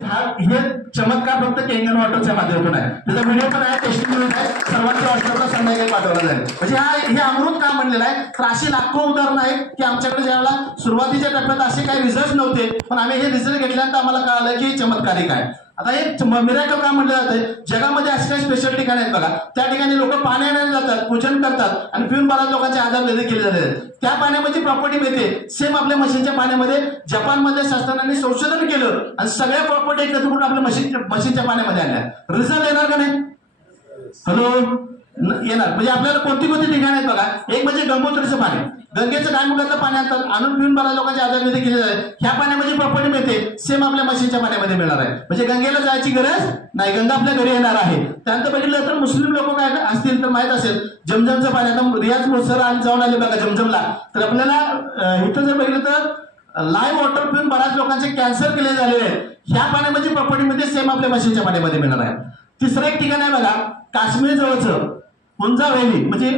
हे चमत्कार फक्त केंगन ऑटोच्या माध्यमातून आहे. त्याचा व्हिडिओ पण आहे, टेस्टिंग आहे, सर्वांच्या व्हॉट्सअपला संध्याकाळी पाठवला जाईल. म्हणजे हे अमृत का म्हणलेलं आहे. तर अशी लाखो उदाहरणं आहेत की आमच्याकडे ज्यावेळेला सुरुवातीच्या टप्प्यात असे काही रिझल्ट नव्हते, पण आम्ही हे रिझल्ट घेतल्यानंतर आम्हाला कळालं की चमत्कारिक आहे. आता हे मिरॅकल का म्हटलं जातं. जगामध्ये असे काही स्पेशल ठिकाण आहेत बघा, त्या ठिकाणी लोक पाण्याने जातात, पूजन करतात आणि पिऊन बऱ्याच लोकांचे आजार देखील केले जातात. त्या पाण्यामध्ये प्रॉपर्टी मिळते सेम आपल्या मशीनच्या पाण्यामध्ये. जपानमधल्या शास्त्रज्ञांनी संशोधन केलं आणि सगळ्या प्रॉपर्टी एकत्र करून आपल्या मशीनच्या पाण्यामध्ये आणल्या. रिझल्ट येणार का नाही? हॅलो, येणार. म्हणजे आपल्याला कोणती कोणती ठिकाण आहेत बघा. एक म्हणजे गंगोत्रीचं पाणी, गंगेचं गायमुखातलं पाणी आणतात, आणून पिऊन बऱ्याच लोकांचे आजार देखील केले जातात. ह्या पाण्यामध्ये प्रॉपर्टी मिळते सेम आपल्या मशीनच्या पाण्यामध्ये मिळणार आहे. म्हणजे गंगेला जायची गरज नाही, गंगा आपल्या घरी येणार आहे. त्यानंतर बघितलं तर मुस्लिम लोक काय असतील तर माहित असेल जमजमचं पाणी. आता रियाज मोसर आणि जाऊन आले बघा जमजमला, तर आपल्याला इथं जर बघितलं तर लाईव्ह वॉटर पिऊन बऱ्याच लोकांचे कॅन्सर केले झालेले आहेत. ह्या पाण्यामध्ये प्रॉपर्टीमध्ये सेम आपल्या मशीनच्या पाण्यामध्ये मिळणार आहे. तिसरं एक ठिकाण आहे बघा, काश्मीर जवळचं हुंजा व्हॅली. म्हणजे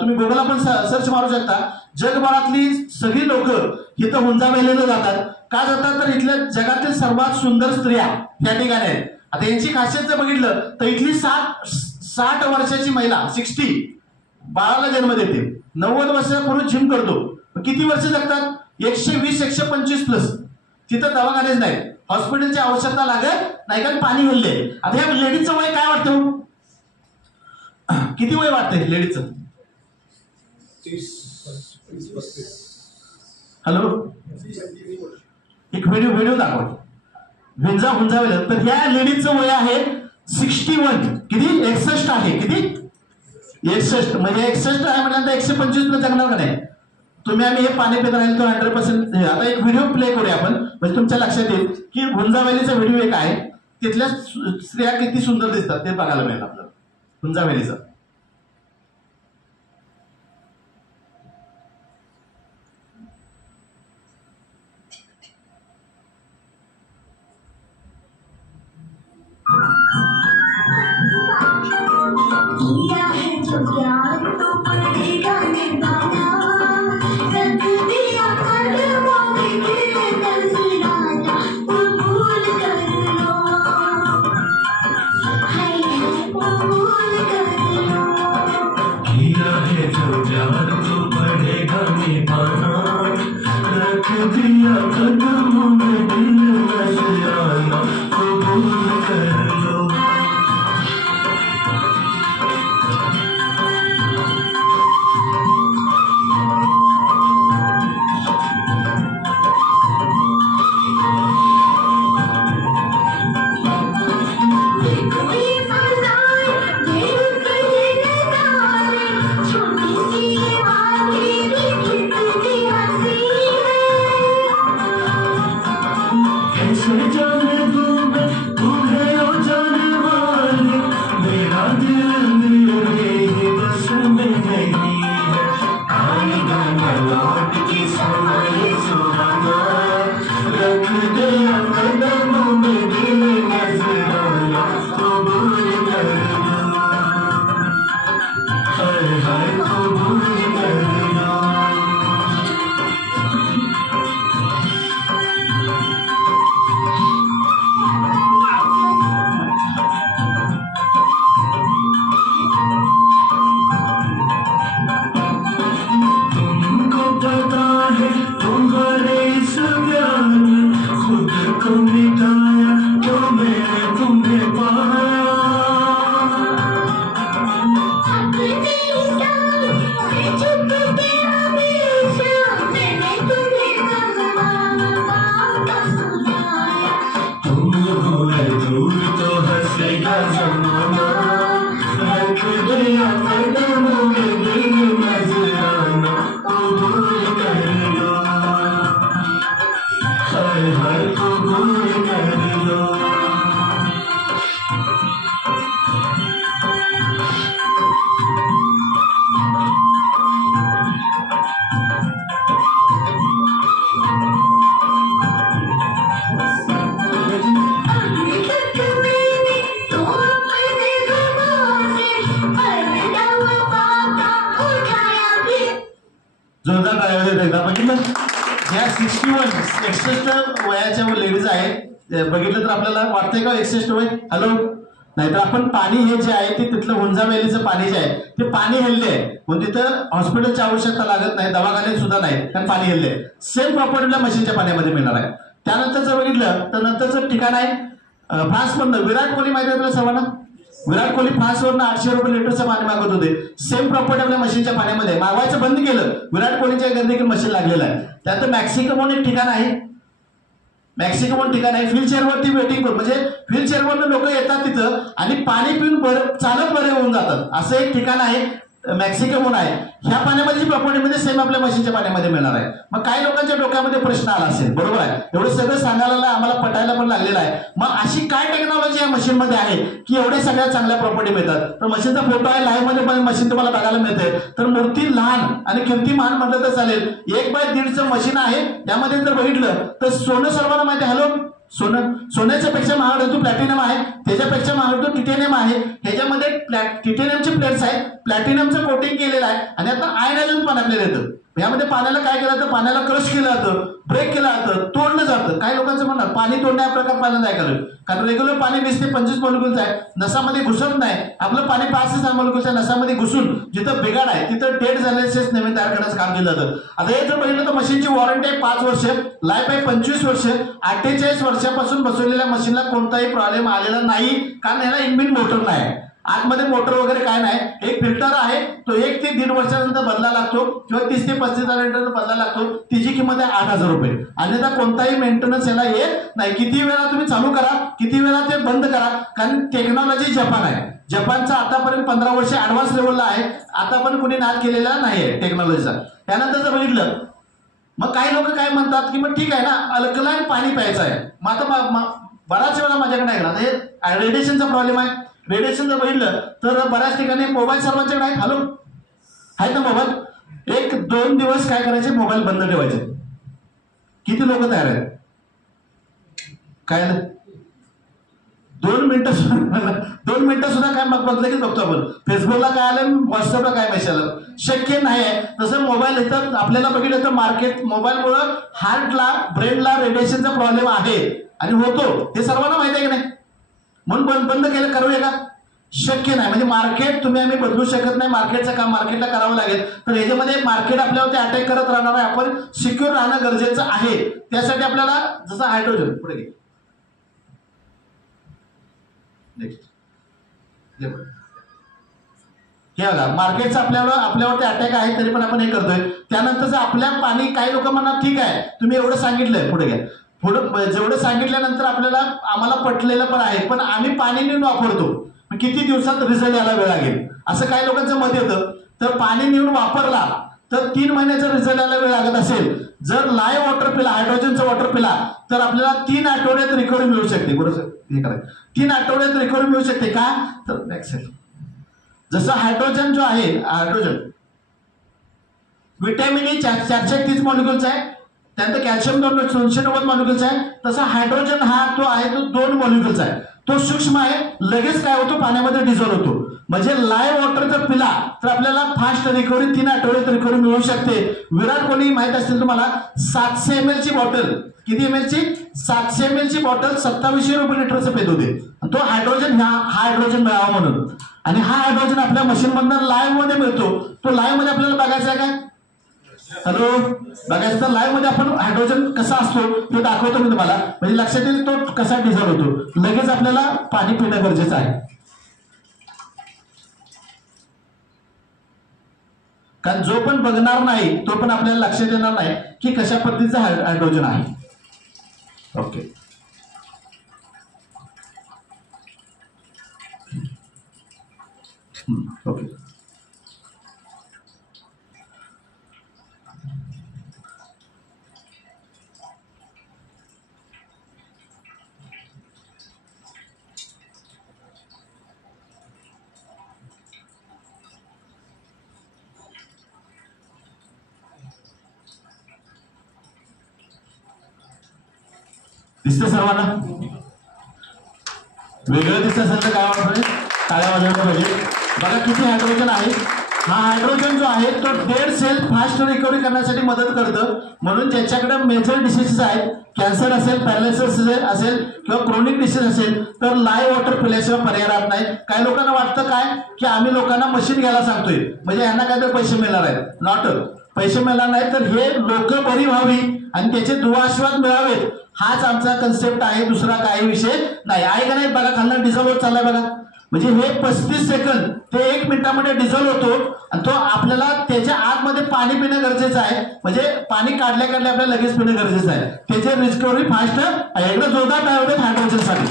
तुम्ही गुगलला पण सर्च मारू शकता. जगभरातली सगळी लोक इथं हुंजा व्हॅलीला जातात. का जातात तर इथल्या जगातील सर्वात सुंदर स्त्रिया या ठिकाणी आहेत. आता यांची खासियत जर बघितलं तर इथली 60 वर्षाची महिला 60 बाळाला जन्म देते. 90 वर्षापूर्वी जिम करतो. किती वर्ष जगतात? 120-125 प्लस. तिथं दवाखानेच नाही, हॉस्पिटलची आवश्यकता लागत नाही, कारण पाणी हल्ले. आता या लेडीजचं वय काय वाटतं? किती वय वाटतंय लेडीजचं? हॅलो, एक व्हिडिओ दाखव. हुंजा वेल. तर या लेडीजचं वय आहे 61. किती? 61 आहे. किती? 61. म्हणजे 61 आहे म्हटल्यानंतर 125 प्लस जगणार का नाही? तुम्ही आम्ही हे पाणी पित राहील तर 100%. आता एक व्हिडिओ प्ले करूया आपण, म्हणजे तुमच्या लक्षात येईल की हुंजा व्हॅलीचा व्हिडिओ एक आहे. तिथल्या स्त्रिया किती सुंदर दिसतात ते बघायला मिळेल आपल्याला हुंजा व्हॅलीचा. जोरदार टाळ्या एकदा. बघितलं, या 61 वयाच्या लेडीज आहेत बघितलं तर आपल्याला वाटतंय का एक्सेस्ट होय? हॅलो, नाहीतर आपण पाणी हे जे आहे ते तिथलं हुंजा व्हॅलीचं पाणी जे आहे ते पाणी हेल्ले आहे, म्हणून तिथं हॉस्पिटलची आवश्यकता लागत नाही, दवाखान्यात सुद्धा नाही, कारण पाणी हेल्ले आहे. सेम प्रॉपर्टीला मशीनच्या पाण्यामध्ये मिळणार आहे. त्यानंतर जर बघितलं तर नंतरचं ठिकाण आहे फ्रान्समधनं. विराट कोहली माहिती आहे आपल्याला सर्वांना. विराट कोहली फ्रान्सवरनं 800 रुपये लिटरचं पाणी मागवत होते. सेम प्रॉपर्टी आपल्या मशीनच्या पाण्यामध्ये मागवायचं बंद केलं. विराट कोहलीच्या घरी देखील मशीन लागलेलं आहे. त्यानंतर मॅक्सिको म्हणून एक ठिकाण आहे. मॅक्सिको म्हणून ठिकाण आहे. व्हीलचेअरवरती वेटिंग करून, म्हणजे व्हीलचेअरवरनं लोक येतात तिथं आणि पाणी पिऊन चालत बरे होऊन जातात. असं एक ठिकाण आहे मॅक्सिको म्हणून आहे. ह्या पाण्यामध्ये प्रॉपर्टीमध्ये सेम आपल्या मशीनच्या पाण्यामध्ये मिळणार आहे. मग काही लोकांच्या डोक्यामध्ये प्रश्न आला असेल, बरोबर आहे, एवढं सगळं सांगायला आम्हाला पटायला पण लागलेलं आहे. मग अशी काय टेक्नॉलॉजी या मशीनमध्ये आहे की एवढ्या सगळ्या चांगल्या प्रॉपर्टी मिळतात? तर मशीनचा फोटो आहे, लाईव्ह मध्ये पण मशीन तुम्हाला बघायला मिळते. तर मूर्ती लहान आणि किमती महान म्हटलं तर चालेल. 1/1.5चं मशीन आहे. त्यामध्ये जर बघितलं तर सोनं सर्वांना माहिती आहे. हॅलो, सोन्याच्या पेक्षा महाग तो प्लॅटिनम आहे, त्याच्यापेक्षा महाग तो टिटेनियम आहे. ह्याच्यामध्ये टिटेनियमचे प्लेट्स आहेत, प्लॅटिनमचं कोटिंग केलेलं आहे आणि आता आयनायझेशन पण आपल्याला येतं. यामध्ये पाण्याला काय केलं जातं? पाण्याला क्रश केलं जातं, ब्रेक केलं जातं, तोडलं जातं. काही लोकांचं म्हणणार पाणी तोडण्या प्रकार पाहिलं नाही करावं, कारण रेग्युलर पाणी 20 ते 25 मॉलिक्युल्स आहे, नसामध्ये घुसत नाही. आपलं पाणी 5 ते 6 मॉलिक्युल्स आहे, नसामध्ये घुसून जिथं बिघाड आहे तिथं डेड झालेले नवीन तयार करण्याचं काम केलं जातं. आता हे जर बघितलं तर मशीनची वॉरंटी आहे 5 वर्ष, लाईफ आहे 25 वर्ष. 48 वर्षापासून बसवलेल्या मशीनला कोणताही प्रॉब्लेम आलेला नाही, कारण याला इनबिल्ट मोटर नाही, आतमध्ये मोटर वगैरे काय नाही. एक फिल्टर आहे, तो 1 ते 1.5 वर्षानंतर बदला लागतो किंवा 30 ते 35 लिटर बदला लागतो. तिची किंमत आहे 8,000 रुपये. अन्यथा कोणताही मेंटेनन्स याला येत नाही. किती वेळा तुम्ही चालू करा, किती वेळा ते बंद करा, कारण टेक्नॉलॉजी जपान आहे. जपानचा आतापर्यंत 15 वर्ष ऍडव्हान्स लेवलला आहे. आता पण कुणी नाद केलेला नाहीये टेक्नॉलॉजीचा. त्यानंतर जर बघितलं मग काही लोक काय म्हणतात की मग ठीक आहे ना, अल्कलाईन पाणी प्यायचं आहे. मग आता बराच वेळा माझ्याकडे ऐकला हे रेडिएशनचा प्रॉब्लेम आहे. रेडिएशन जर बघितलं तर बऱ्याच ठिकाणी मोबाईल सर्वांच्याकडे आहेत. हॅलो, आहेत ना मोबाईल? 1-2 दिवस काय करायचे? मोबाईल बंद ठेवायचे. किती लोक तयार आहेत? काय 2 मिनिटं सुद्धा काय बघलं की बघतो आपण. फेसबुकला काय आलं, व्हॉट्सअपला काय मेसेज आलं, शक्य नाही आहे. तसं मोबाईल येतात आपल्याला बघितलं तर मार्केट मोबाईलमुळं हार्टला ब्रेनला रेडिएशनचा प्रॉब्लेम आहे आणि होतो, हे सर्वांना माहिती आहे की नाही? म्हणून बंद केलं करूया का? शक्य नाही. म्हणजे मार्केट तुम्ही आम्ही बदलू शकत नाही. मार्केटचं काम मार्केटला करावं लागेल. तर याच्यामध्ये मार्केट आपल्यावरती अटॅक करत राहणार आहे. आपण सिक्युअर राहणं गरजेचं आहे. त्यासाठी आपल्याला जसं हायड्रोजन पुढे घे हे बघा, मार्केटचा आपल्यावरती अटॅक आहे तरी पण आपण हे करतोय. त्यानंतरच आपल्या पाणी काही लोक म्हणणार ठीक आहे तुम्ही एवढं सांगितलंय, पुढे घ्या. पुढे जेवढं सांगितल्यानंतर आम्हाला पटलेलं पण आहे, पण आम्ही पाणी नेऊन वापरतो, किती दिवसात रिझल्ट यायला वेळ लागेल असं काही लोकांचं मत येतं. तर पाणी नेऊन वापरला तर 3 महिन्याचा रिझल्ट यायला वेळ लागत असेल. जर लाईव्ह वॉटर पिला, हायड्रोजनचा वॉटर पिला तर आपल्याला 3 आठवड्यात रिकव्हरी मिळू शकते. बरोबर, हे करायचं 3 आठवड्यात रिकव्हरी मिळू शकते का? तर नेक्स्ट जसं हायड्रोजन जो आहे, हायड्रोजन विटॅमिन ई 430 मॉलिक्युल्स आहे, त्यानंतर कॅल्शियम 290 मॉलिक्युल्स आहे. तसा हायड्रोजन हा तो आहे तो 2 मॉलिक्युल्स आहे. तो सूक्ष्म आहे, लगेच काय होतो पाण्यामध्ये डिझॉल्व्ह होतो. म्हणजे लाईव्ह वॉटर जर पिला तर आपल्याला फास्ट रिकव्हरी 3 आठवड्यात रिकव्हरी मिळू शकते. विराट कोहली माहित असतील तुम्हाला, 700 ml ची बॉटल, किती ml ची? 700 ml ची बॉटल 2700 रुपये लिटरचं पेत होते. तो हायड्रोजन, हा हायड्रोजन मिळावा म्हणून. आणि हा हायड्रोजन आपल्या मशीन मधून लाईव्ह मध्ये मिळतो. तो लाईव्ह मध्ये आपल्याला बघायचा आहे काय? हॅलो, बघायचं तर लाईव्ह मध्ये आपण हायड्रोजन कसा असतो ते दाखवतो मी तुम्हाला, म्हणजे लक्षात येईल तो कसा डिझॉल्व्ह होतो. लगेच आपल्याला पाणी पिणं गरजेचं आहे, कारण जो पण बघणार नाही तो पण आपल्याला लक्षात येणार नाही की कशा पद्धतीचं हायड्रोजन आहे. Okay, okay. दिसतं सर्वांना? वेगळं दिसतं असेल तर काय वाटतंय? टाळ्या वाजवल्या पाहिजे. बघा किती हायड्रोजन आहे. हा हायड्रोजन जो आहे तो डेड सेल फास्ट रिकव्हरी करण्यासाठी मदत करतं. म्हणून ज्याच्याकडे मेजर डिसीजेस आहेत, कॅन्सर असेल, पॅरालिसिस असेल किंवा क्रोनिक डिसीज असेल, तर लाईव्ह वॉटर पिल्याशिवाय पर्याय राहत नाही. काही लोकांना वाटतं काय की आम्ही लोकांना मशीन घ्यायला सांगतोय म्हणजे यांना काहीतरी पैसे मिळणार आहेत. नॉट, पैसे मिळणार नाही, तर हे लोक बरी व्हावी आणि त्याचे दुआशीर्वाद मिळावेत हाच आमचा कन्सेप्ट आहे. दुसरा काही विषय नाही आहे का नाही. बघा खालनं डिझॉल्व होत चाललाय बघा. म्हणजे हे 35 सेकंद ते 1 मिनिटामध्ये डिझॉल्व होतो आणि तो आपल्याला त्याच्या आतमध्ये पाणी पिणं गरजेचं आहे. म्हणजे पाणी काढल्या आपल्याला लगेच पिणं गरजेचं आहे. त्याचे रिकव्हरी फास्ट एकदम जोरदार टाळवतात हायड्रोजनसाठी.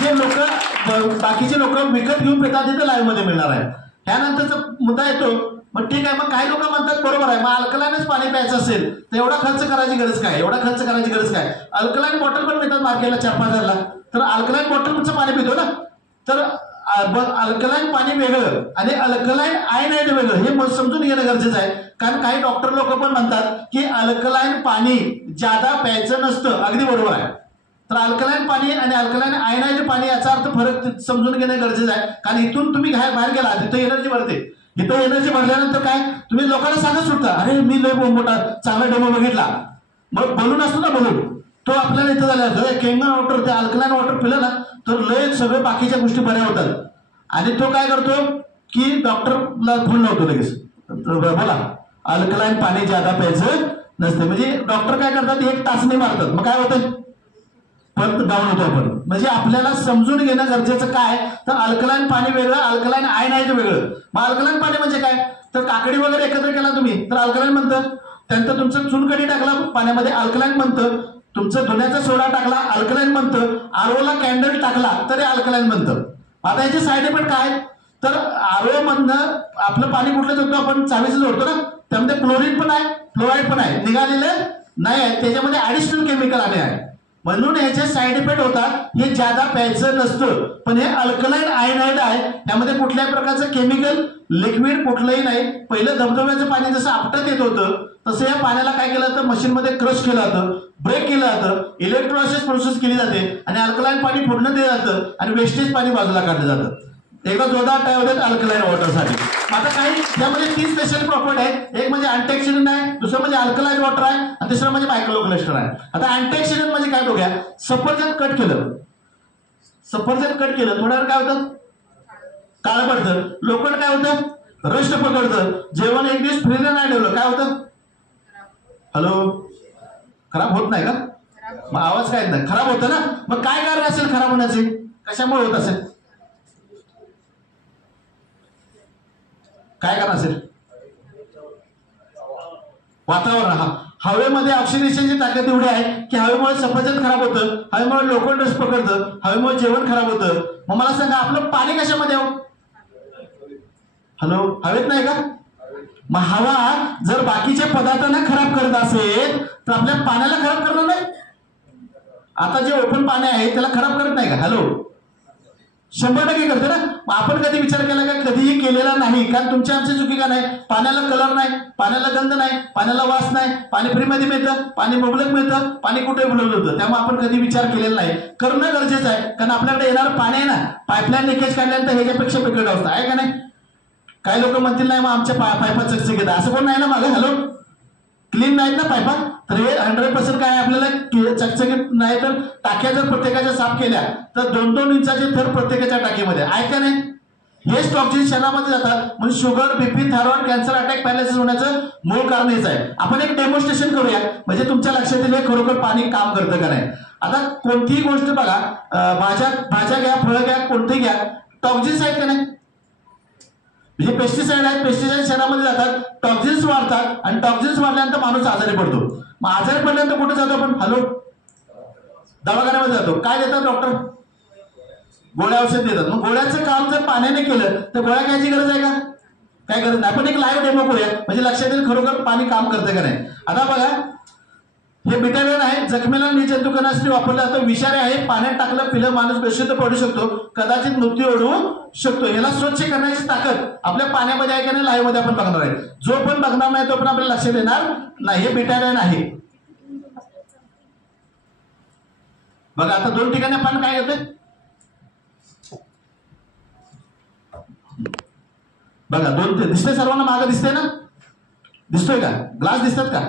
जे लोक बाकीचे लोक विकत घेऊन पितात तिथे लाईव्ह मध्ये मिळणार आहे. त्यानंतरचा मुद्दा येतो. मग ठीक आहे, मग काही लोक म्हणतात बरोबर आहे, मग अल्कलाईनच पाणी प्यायचं असेल तर एवढा खर्च करायची गरज काय, एवढा खर्च करायची गरज काय. अल्कलाईन बॉटल पण मिळतात मार्केटला 4-5 हजारला, तर अल्कलाईन बॉटलचं पाणी पितो ना. तर अल्कलाईन पाणी वेगळं आणि अल्कलाईन आयनाईड वेगळं हे समजून घेणं गरजेचं आहे. कारण काही डॉक्टर लोक पण म्हणतात की अल्कलाईन पाणी ज्यादा प्यायचं नसतं. अगदी बरोबर आहे. तर अल्कलाईन पाणी आणि अल्कलाईन आयनाईड पाणी याचा अर्थ फरक समजून घेणं गरजेचं आहे. कारण इथून तुम्ही बाहेर गेला तिथं एनर्जी भरते. इथं एनर्जी भरल्यानंतर काय तुम्ही लोकांना सांगत सुटता, अरे मी लय मोठा चांगला डेमो बघितला. मग बलून असतो ना, बलून तो आपल्याला इथं झाला केंगन वॉटर, ते अल्कलाईन वॉटर पिलं ना तर लय सगळे बाकीच्या गोष्टी बऱ्या होतात. आणि तो काय करतो की डॉक्टरला फोन लावतो लगेच, बोला अल्कलाईन पाणी ज्यादा प्यायचं नसते. म्हणजे डॉक्टर काय करतात, एक टाचणी मारतात, मग काय होतं परत डाऊन होतो आपण. म्हणजे आपल्याला समजून घेणं गरजेचं काय, तर अल्कलाईन पाणी वेगळं, अल्कलाईन आयनाईड वेगळं. मग अल्कलाईन पाणी म्हणजे काय, तर काकडी वगैरे एकत्र केला तुम्ही तर अल्कलाईन म्हणतं. त्यानंतर तुमचं चुनकडी टाकला पाण्यामध्ये अल्कलाईन म्हणतं. तुमचं धुण्याचा सोडा टाकला अल्कलाईन म्हणतं. आरोला कॅन्डल टाकला तरी अल्कलाईन म्हणतं. आता याचे साईड इफेक्ट काय, तर आरो मधनं आपलं पाणी कुठलं जोडतो आपण, चावीचं जोडतो ना, त्यामध्ये क्लोरीन पण आहे, फ्लोराईड पण आहे, निघालेलं नाही आहे, त्याच्यामध्ये ऍडिशनल केमिकल आले आहे. म्हणून याचे साईड इफेक्ट होतात. हे ज्यादा प्यायचं नसतं. पण हे अल्कलाईन आयनाईड आहे, त्यामध्ये कुठल्याही प्रकारचं केमिकल लिक्विड कुठलंही नाही. पहिलं धबधब्याचं पाणी जसं आपटत येत होतं तसं या पाण्याला काय केलं जातं, मशीनमध्ये क्रश केलं जातं, ब्रेक केलं जातं, इलेक्ट्रोलायसिस प्रोसेस केली जाते आणि अल्कलाईन पाणी फोडण्यात दिलं जातं आणि वेस्टेज पाणी बाजूला काढलं जातं. एकदा जोरदार काय होतात अल्कलाईन वॉटरसाठी. आता काही त्यामध्ये 3 स्पेशल प्रॉपर्टी आहेत. एक म्हणजे अँटीऑक्सिडंट आहे, दुसरं म्हणजे अल्कलाईन वॉटर आहे आणि तिसरं म्हणजे मायक्रोक्लस्टर आहे. आता अँटीऑक्सिडंट म्हणजे काय बघूया. सफरचंद कट केलं, सफरचंद कट केलं थोड्या वेळ काय होतं, काळं पडतं. लोखंड काय होतं, रस्ट पकडतं. जेवण एक दिवस फ्रीजर नाही ठेवलं काय होतं, हॅलो, खराब होत नाही का, मग आवाज काय नाही, खराब होतं ना. मग काय कारण असेल खराब होण्याचे, कशामुळे होत असेल, काय कारण असेल, वातावरण. हवेमध्ये ऑक्सिडेशनची ताकद एवढी आहे की हवेमुळे सफरचंद खराब होतं, हवेमुळे लोखंड रस पकडतं, हवेमुळे जेवण खराब होतं. मग मला सांगा आपलं पाणी कशामध्ये हो, हॅलो, हवेत नाही का. मग हवा जर बाकीच्या पदार्थांना खराब करत असेल तर आपल्या पाण्याला खराब करणार नाही. आता जे ओपन पाणी आहे त्याला खराब करत नाही का, हॅलो, 100% करते ना. मग आपण कधी विचार केला का, कधीही केलेला नाही. कारण तुमची आमची चुकी का नाही, पाण्याला कलर नाही, पाण्याला गंध नाही, पाण्याला वास नाही, पाणी फ्रीमध्ये मिळतं, पाणी मुबलक मिळतं, पाणी कुठे उपलब्ध होतं. त्यामुळे आपण कधी विचार केलेला नाही. करणं गरजेचं आहे. कारण आपल्याकडे येणार पाणी आहे ना, पाईपलाईन लिकेज काढल्यानंतर ह्याच्यापेक्षा बिकट अवस्था आहे का नाही. काही लोक म्हणतील नाही मग आमच्या पायपा चकचकीत, असं पण नाही ना मागे, हॅलो, क्लीन नाहीत ना पायपा. तर हे 100% काय आपल्याला चकचकीत नाही. तर टाक्या जर प्रत्येकाच्या साफ केल्या तर 2-2 इंचाचे थर प्रत्येकाच्या टाकीमध्ये आहे का नाही. हे टॉक्सिन्स शरीरामध्ये जातात. म्हणजे sugar, BP, thyroid, cancer, attack, paralysis होण्याचं मूळ कारण हेच आहे. आपण एक डेमॉन्स्ट्रेशन करूया म्हणजे तुमच्या लक्षात येईल खरोखर पाणी काम करतं का नाही. आता कोणतीही गोष्ट बघा, भाज्या घ्या, फळं घ्या, कोणतीही घ्या, टॉक्सिन्स आहेत का नाही. म्हणजे पेस्टिसाइड आहेत, पेस्टिसाइड शरीरामध्ये जातात, टॉक्सिन्स वाढतात आणि टॉक्सिन्स वाढल्यानंतर माणूस आजारी पडतो. मग आजारी पडल्यानंतर कुठे जातो आपण, हॅलो, दवाखान्यामध्ये जातो. काय देतात डॉक्टर, गोळ्या औषध देतात. मग गोळ्याचं काम जर पाण्याने केलं तर गोळ्या घ्यायची गरज आहे का, काय गरज नाही. आपण एक लाईव्ह डेमो करूया म्हणजे लक्षात येईल खरोखर पाणी काम करतं का नाही. आता बघा, हे बिटावेन आहे, जखमेला निर्जंतुकरणासाठी वापरलं जातं. विषारी आहे, पाण्यात टाकलं पिलं माणूस बेशुद्ध पडू शकतो, कदाचित मृत्यू ओढवू शकतो. याला स्वच्छ करण्याची ताकद आपल्या पाण्यामध्ये आहे का नाही, लाईव्ह मध्ये आपण बघणार आहे. जो पण बघणार नाही तो पण आपल्याला लक्षात येणार नाही. हे बिटावेन आहे बघा. आता 2 ठिकाणी आपण काय करतोय, बघा दोन ते दिसते सर्वांना, मागं दिसते ना, दिसतोय का, ग्लास दिसतात का?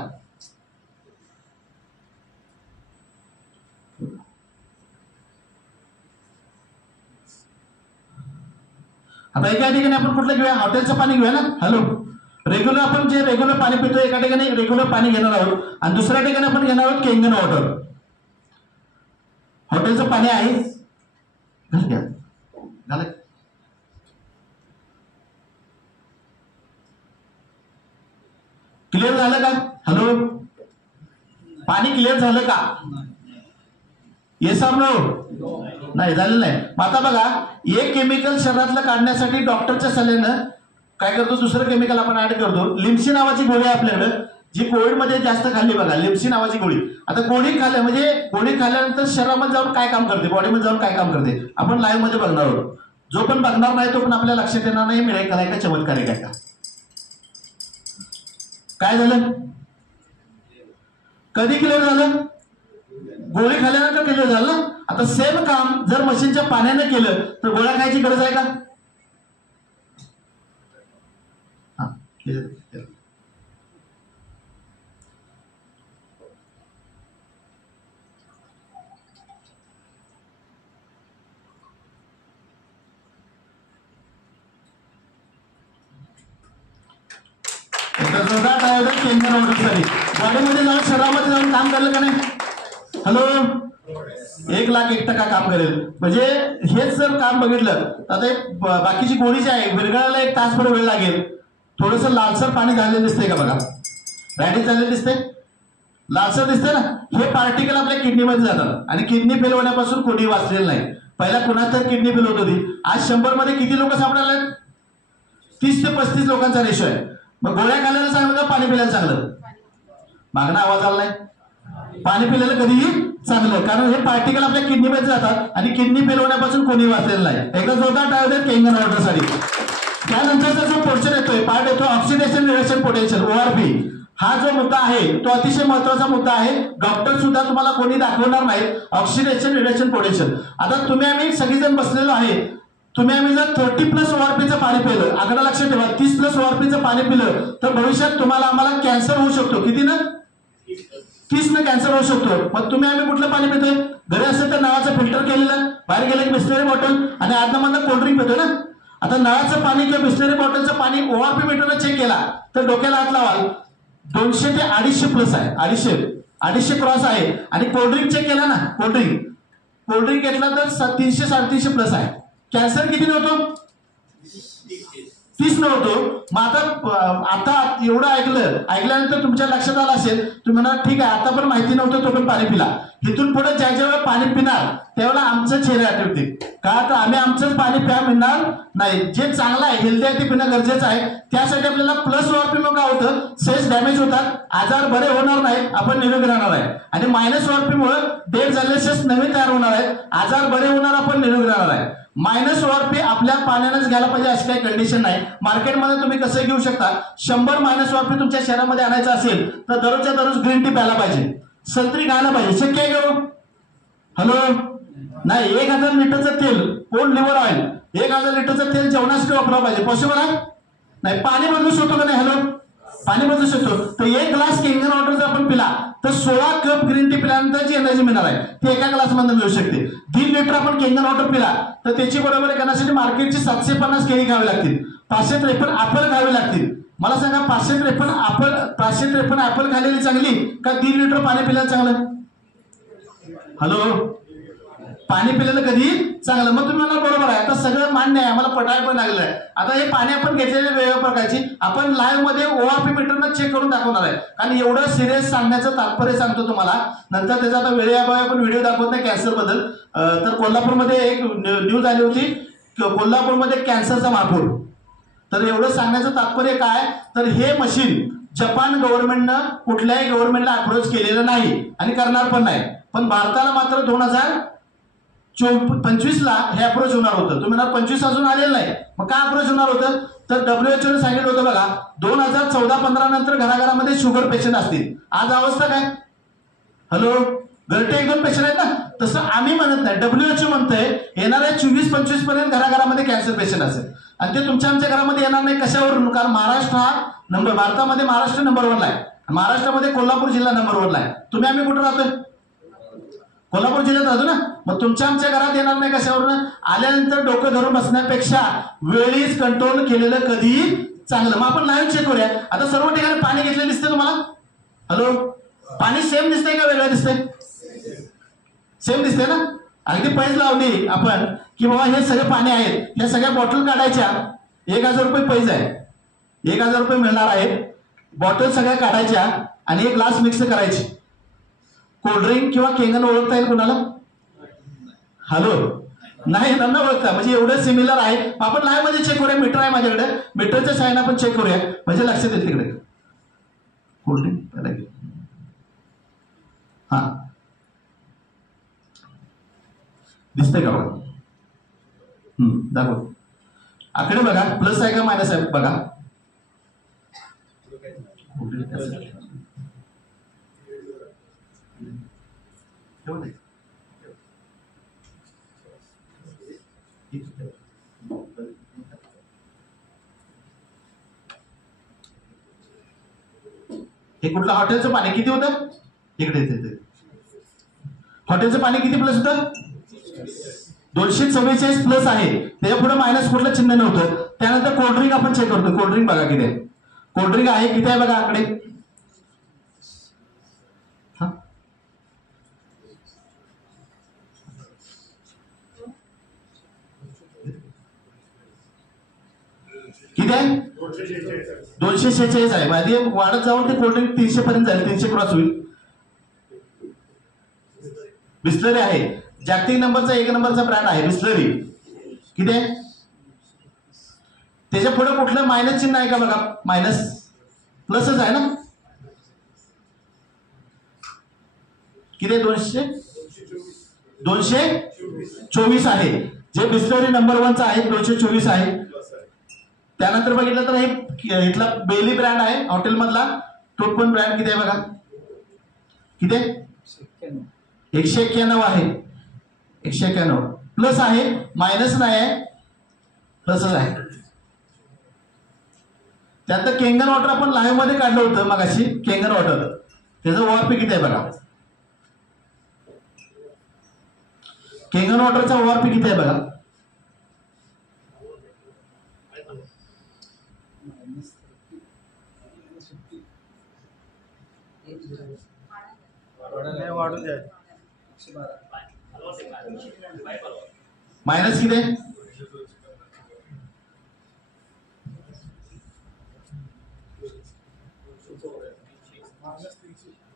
आता एका ठिकाणी आपण कुठलं घेऊया, हॉटेलचं पाणी घेऊया ना. हॅलो, रेग्युलर आपण जे रेग्युलर पाणी पितो एका ठिकाणी रेग्युलर पाणी घेणार आहोत आणि दुसऱ्या ठिकाणी आपण घेणार आहोत केंगन वॉटर. हॉटेलचं पाणी आहे, क्लिअर झालं का? हॅलो, पाणी क्लिअर झालं का? Yes or no? नाही झालेलं नाही. आता बघा, एक केमिकल शरीरातलं काढण्यासाठी डॉक्टरच्या सल्ल्यानं काय करतो, दुसरं केमिकल आपण ऍड करतो. लिम्सी नावाची गोळी आहे आपल्याकडे, जी कोविडमध्ये जास्त खाल्ली बघा, लिम्सी नावाची गोळी. आता गोळी खाल्ल्या म्हणजे गोळी खाल्ल्यानंतर शरीरामध्ये जाऊन काय काम करते, बॉडीमध्ये जाऊन काय काम करते, आपण लाईव्ह मध्ये बघणार आहोत. जो पण बघणार नाही तो पण आपल्या लक्षात येणार नाही मिळेल काय का चमत्कारिक आहे का. काय झालं, कधी क्लिअर झालं? गोळी खाल्ल्यानंतर क्लिअर झालं ना. आता सेम काम जर मशीनच्या पाण्याने केलं तर गोळ्या खायची गरज आहे का? बॉडीमध्ये जाऊन शरीरामध्ये जाऊन काम करलं का नाही? हॅलो, 1,01,000% काम करेल. म्हणजे हेच जर काम बघितलं आता बाकीची गोळी जी आहे विरघळायला 1 तासभर वेळ लागेल. थोडस लालसर पाणी झालेलं दिसतंय का बघा, रॅडिश झालेलं दिसते, लालसर दिसतंय ना. हे पार्टिकल आपल्या किडनीमध्ये जातात आणि किडनी फेल होण्यापासून कोणी वाचलेलं नाही. पहिला कुणाच तर किडनी फेल होत होती, आज 100 मध्ये किती लोक सापडायला? 30 ते 35 लोकांचा रेशो आहे. मग गोळ्या खाल्ल्याला चांगलं का पाणी पिल्याला चांगलं? मागणं आवाज आला नाही. पाणी पिलेलं कधीही चांगलं, कारण हे पार्टिकल आपल्या किडनीमध्ये जातात आणि किडनी फेल होण्यापासून कोणी वाचलेलं नाही. एकदा जोरदार टाळ्या द्या केंगन वॉटरसाठी. त्यानंतरचा जो पोर्शन येतोय, पार्ट येतो ऑक्सिडेशन रिडक्शन पोटेन्शियल, ORP. हा जो मुद्दा आहे तो अतिशय महत्वाचा मुद्दा आहे. डॉक्टर सुद्धा तुम्हाला कोणी दाखवणार नाही ऑक्सिडेशन रिडक्शन पोटेन्शियल. आता तुम्ही आम्ही सगळेजण बसलेलो आहे, तुम्ही आम्ही जर 30+ ORPचं पाणी पिलं, आकडा लक्षात ठेवा, 30+ ORPचं पाणी पिलं तर भविष्यात तुम्हाला आम्हाला कॅन्सर होऊ शकतो. किती ना? 30 कॅन्सर होऊ शकतो. मग तुम्ही आम्ही कुठलं पाणी पितोय? घरी असेल तर नळाचं फिल्टर केलेलं, बाहेर गेलं की बिस्लरी बॉटल आणि आतमध्ये कोल्ड्रिंक पितोय ना. आता नळाचं पाणी किंवा बिस्लरी बॉटलचं पाणी ORP मीटरनं चेक केला तर डोक्याला हात लावाल, 200 ते 250+ आहे, 250 क्रॉस आहे. आणि कोल्ड्रिंक चेक केला ना, कोल्ड्रिंक घेतला तर 300-350+ आहे. कॅन्सर किती नव्हतो? 30 नव्हतो. मग आता एवढं ऐकल्यानंतर तुमच्या लक्षात आलं असेल, तुम्ही म्हणा ठीक आहे आता पण माहिती नव्हतं तो पण पाणी पिला. इथून पुढे ज्या वेळेला पाणी पिणार त्यावेळेला आमचं चेहरे आठवते का, तर आम्ही आमचंच पाणी प्या म्हणणार नाही. जे चांगलं आहे हेल्दी आहे ते पिणं गरजेचं आहे. त्यासाठी आपल्याला प्लस ORP मग काय होतं, सेल्स डॅमेज होतात, आजार बरे होणार नाहीत, आपण निरोगी राहणार आहे. आणि मायनस ORP मुळे डेड झालेले सेल्स नवीन तयार होणार आहेत, आजार बरे होणार, आपण निरोगी राहणार आहे. मायनस ORP आपल्या पाण्यानेच घ्यायला पाहिजे अशी काही कंडिशन नाही. मार्केटमध्ये तुम्ही कसं घेऊ शकता, 100 मायनस ORP तुमच्या शरीरामध्ये आणायचं असेल तर दररोजच्या दररोज ग्रीन टी प्यायला पाहिजे, संत्री खायला पाहिजे. शक्य आहे का? हॅलो, नाही. 1000 लिटरचं तेल, कोल्ड लिव्हर ऑइल, 1000 लिटरचं तेल जेवणासाठी वापरावं पाहिजे. पॉसिबल आहे? नाही. पाणी बदलू शकतो का नाही? हॅलो, पाणी बदलू शकतो. तर 1 ग्लास केंगन वॉटर जर आपण पिला तर 16 कप ग्रीन टी पिल्यानंतर जी एनर्जी मिळणार आहे ती एका ग्लासमध्ये मिळू शकते. 1.5 लिटर आपण केंगन वॉटर पिला तर त्याची बरोबरी करण्यासाठी मार्केटची 750 केळी खावी लागतील, 553 ऍपल खावे लागतील. मला सांगा 553 ऍपल खाल्लेली चांगली का 1.5 लिटर पाणी पिल्याला चांगलं? हॅलो, पाणी पिलेलं कधी चांगलं. मग तुम्ही मला बरोबर आहे, आता सगळं मान्य आहे, आम्हाला पटायला पण लागलं आहे. आता हे पाणी आपण घेतलेले वेगवेगळ्या प्रकारची आपण लाईव्ह मध्ये ORP मीटरनं चेक करून दाखवणार आहे. कारण एवढं सिरियस सांगण्याचं तात्पर्य सांगतो तुम्हाला. नंतर त्याचा आता वेळेअभावी आपण व्हिडिओ दाखवत नाही कॅन्सर बद्दल. तर कोल्हापूरमध्ये एक न्यूज आली होती, कोल्हापूरमध्ये कॅन्सरचा महापूर. तर एवढं सांगण्याचं तात्पर्य काय, तर हे मशीन जपान गव्हर्नमेंटनं कुठल्याही गव्हर्नमेंटला अप्रोच केलेलं नाही आणि करणार पण नाही. पण भारताला मात्र 2025ला हे अप्रोच होणार होतं. तुम्ही म्हणा 25 अजून आलेलं नाही, मग काय अप्रोच होणार होतं, तर WHO सांगितलं होतं बघा 2014-15 नंतर घराघरामध्ये शुगर पेशंट असतील. आज अवस्था काय? हॅलो, घरटे 1-2 पेशंट आहेत ना. तसं आम्ही म्हणत नाही, WHO म्हणतंय येणाऱ्या 24-25 पर्यंत घराघरामध्ये कॅन्सर पेशंट असेल. आणि ते तुमच्या आमच्या घरामध्ये येणार नाही. कशावरून? कारण महाराष्ट्र हा भारतामध्ये महाराष्ट्र नंबर 1ला आहे. महाराष्ट्रामध्ये कोल्हापूर जिल्हा नंबर 1ला आहे. तुम्ही आम्ही कुठं राहतोय? कोल्हापूर जिल्ह्यात राहतो ना. मग तुमच्या आमच्या घरात येणार नाही. कशावरून? आल्यानंतर डोकं धरून बसण्यापेक्षा वेळीच कंट्रोल केलेलं कधी चांगलं. मग आपण लाईव्ह चेक करूया. आता सर्व ठिकाणी पाणी घेतलेलं दिसतंय तुम्हाला? हॅलो, पाणी सेम दिसतंय का वेगळं दिसतंय? सेम दिसतंय ना. अगदी पैज लावली आपण की बाबा हे सगळे पाणी आहेत, ह्या सगळ्या बॉटल काढायच्या. 1000 रुपये पैज आहे, 1000 रुपये मिळणार आहेत. बॉटल सगळ्या काढायच्या आणि एक ग्लास मिक्स करायची. कोल्ड्रिंक किंवा केंगन ओळखता येईल कुणाला? हॅलो, नाही त्यांना ओळखता. म्हणजे एवढं सिमिलर आहे. आपण लाईव्ह मध्ये चेक करूया. मीटर आहे माझ्याकडे, मीटरच्या साह्याने आपण चेक करूया म्हणजे लक्षात येईल. तिकडे कोल्ड्रिंक हा दिसतंय का बघा? दाखव. आकडे बघा, प्लस आहे का मायनस आहे बघा. हे कुठलं हॉटेलचं पाणी किती होतं? इकडे हॉटेलचं पाणी किती प्लस होतं? 244 प्लस आहे. त्याच्या पुढे मायनस कुठलं चिन्ह नव्हतं. त्यानंतर कोल्ड्रिंक आपण चेक करतो. कोल्ड्रिंक बघा किती आहे. कोल्ड्रिंक आहे किती आहे बघा आकडे. किती आहे? 246 आहे. आधी वाढत जाऊन ते कोल्ड्रिंक 300 पर्यंत जाईल. 300 क्रॉस होईल. बिस्लरी आहे. जागतिक नंबरचा 1 नंबरचा ब्रँड आहे बिस्लरी. किती आहे? त्याच्या पुढे कुठलं मायनस चिन्ह आहे का बघा? मायनस प्लसच आहे ना. किती आहे? 224 आहे. जे बिस्लरी नंबर 1चा आहे 224 आहे. त्यानंतर बघितलं तर हे इथला बेली ब्रँड आहे हॉटेलमधला. तो पण ब्रँड किती आहे बघा? किती आहे? 191 आहे. 191 प्लस आहे, मायनस नाही आहे, प्लसच आहे. त्यानंतर केंगन वॉटर आपण लाईव्ह मध्ये काढलं होतं मगाशी. केंगन वॉटर त्याचं ओआरपी किती आहे बघा? केंगन वॉटरचा ओआरपी किती आहे बघा? मायनस किती आहे?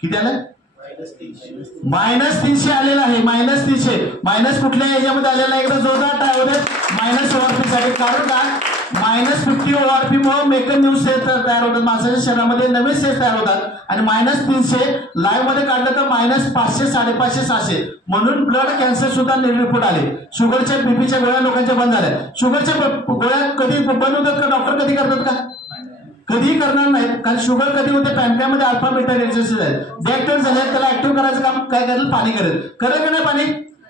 किती आलं? -300 आलेला आहे. -300 मायनस कुठल्या याच्यामध्ये आलेला आहे? एकदा जोरदार टाळ्या होते मायनस ओआरपी साठी. कारण का? -50 ओआरपी मुळे मेकन न्यू सेल्स तयार होतात. माणसाच्या शरीरामध्ये नवीन सेल्स तयार होतात. आणि -300 लाईव्ह मध्ये काढलं तर -500, 550, 600. म्हणून ब्लड कॅन्सर सुद्धा रिपोर्ट आले. शुगरच्या बीपीच्या गोळ्या लोकांच्या बंद झाल्या. शुगरच्या गोळ्या कधी बंद होतात का? डॉक्टर कधी करतात का? कधीही करणार नाहीत. कारण शुगर कधी होते? पॅनक्रियामध्ये अल्फा बीटा रेसेस आहेत. डॅक्टर झाले त्याला ऍक्टिव्ह करायचं काम काय करेल? पाणी करेल. करेल का नाही पाणी?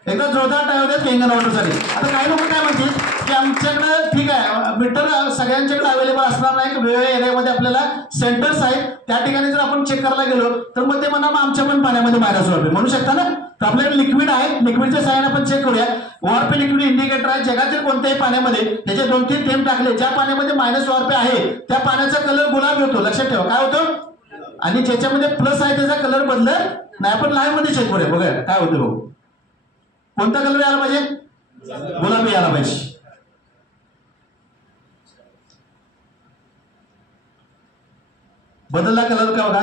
एकदा जोरदार टाळ्या होत्या केंगन वॉटरसाठी. आता काही लोक काय म्हणतील की आमच्याकडे ठीक आहे मीटर सगळ्यांच्याकडे अवेलेबल असणार नाही. वेगवेगळ्या एरियामध्ये आपल्याला सेंटर्स आहेत. त्या ठिकाणी जर आपण चेक करायला गेलो तर मग ते म्हणा आमच्या पण पाण्यामध्ये मायनस ओआरपी म्हणू शकता ना. तर आपल्याकडे लिक्विड आहे. लिक्विडच्या साह्याने आपण चेक करूया. ओआरपी लिक्विड इंडिकेटर आहे. जगातील कोणत्याही पाण्यामध्ये त्याचे 2-3 थेंब टाकले, ज्या पाण्यामध्ये मायनस ओआरपी आहे त्या पाण्याचा कलर गुलाबी होतो. लक्षात ठेवा. काय होतं? आणि ज्याच्यामध्ये प्लस आहे त्याचा कलर बदलत नाही. आपण लाईव्ह मध्ये चेक करूया. बघा काय होतं भाऊ. कोणता कलर यायला पाहिजे? गुलाबी यायला पाहिजे. बदलला कलर का बघा?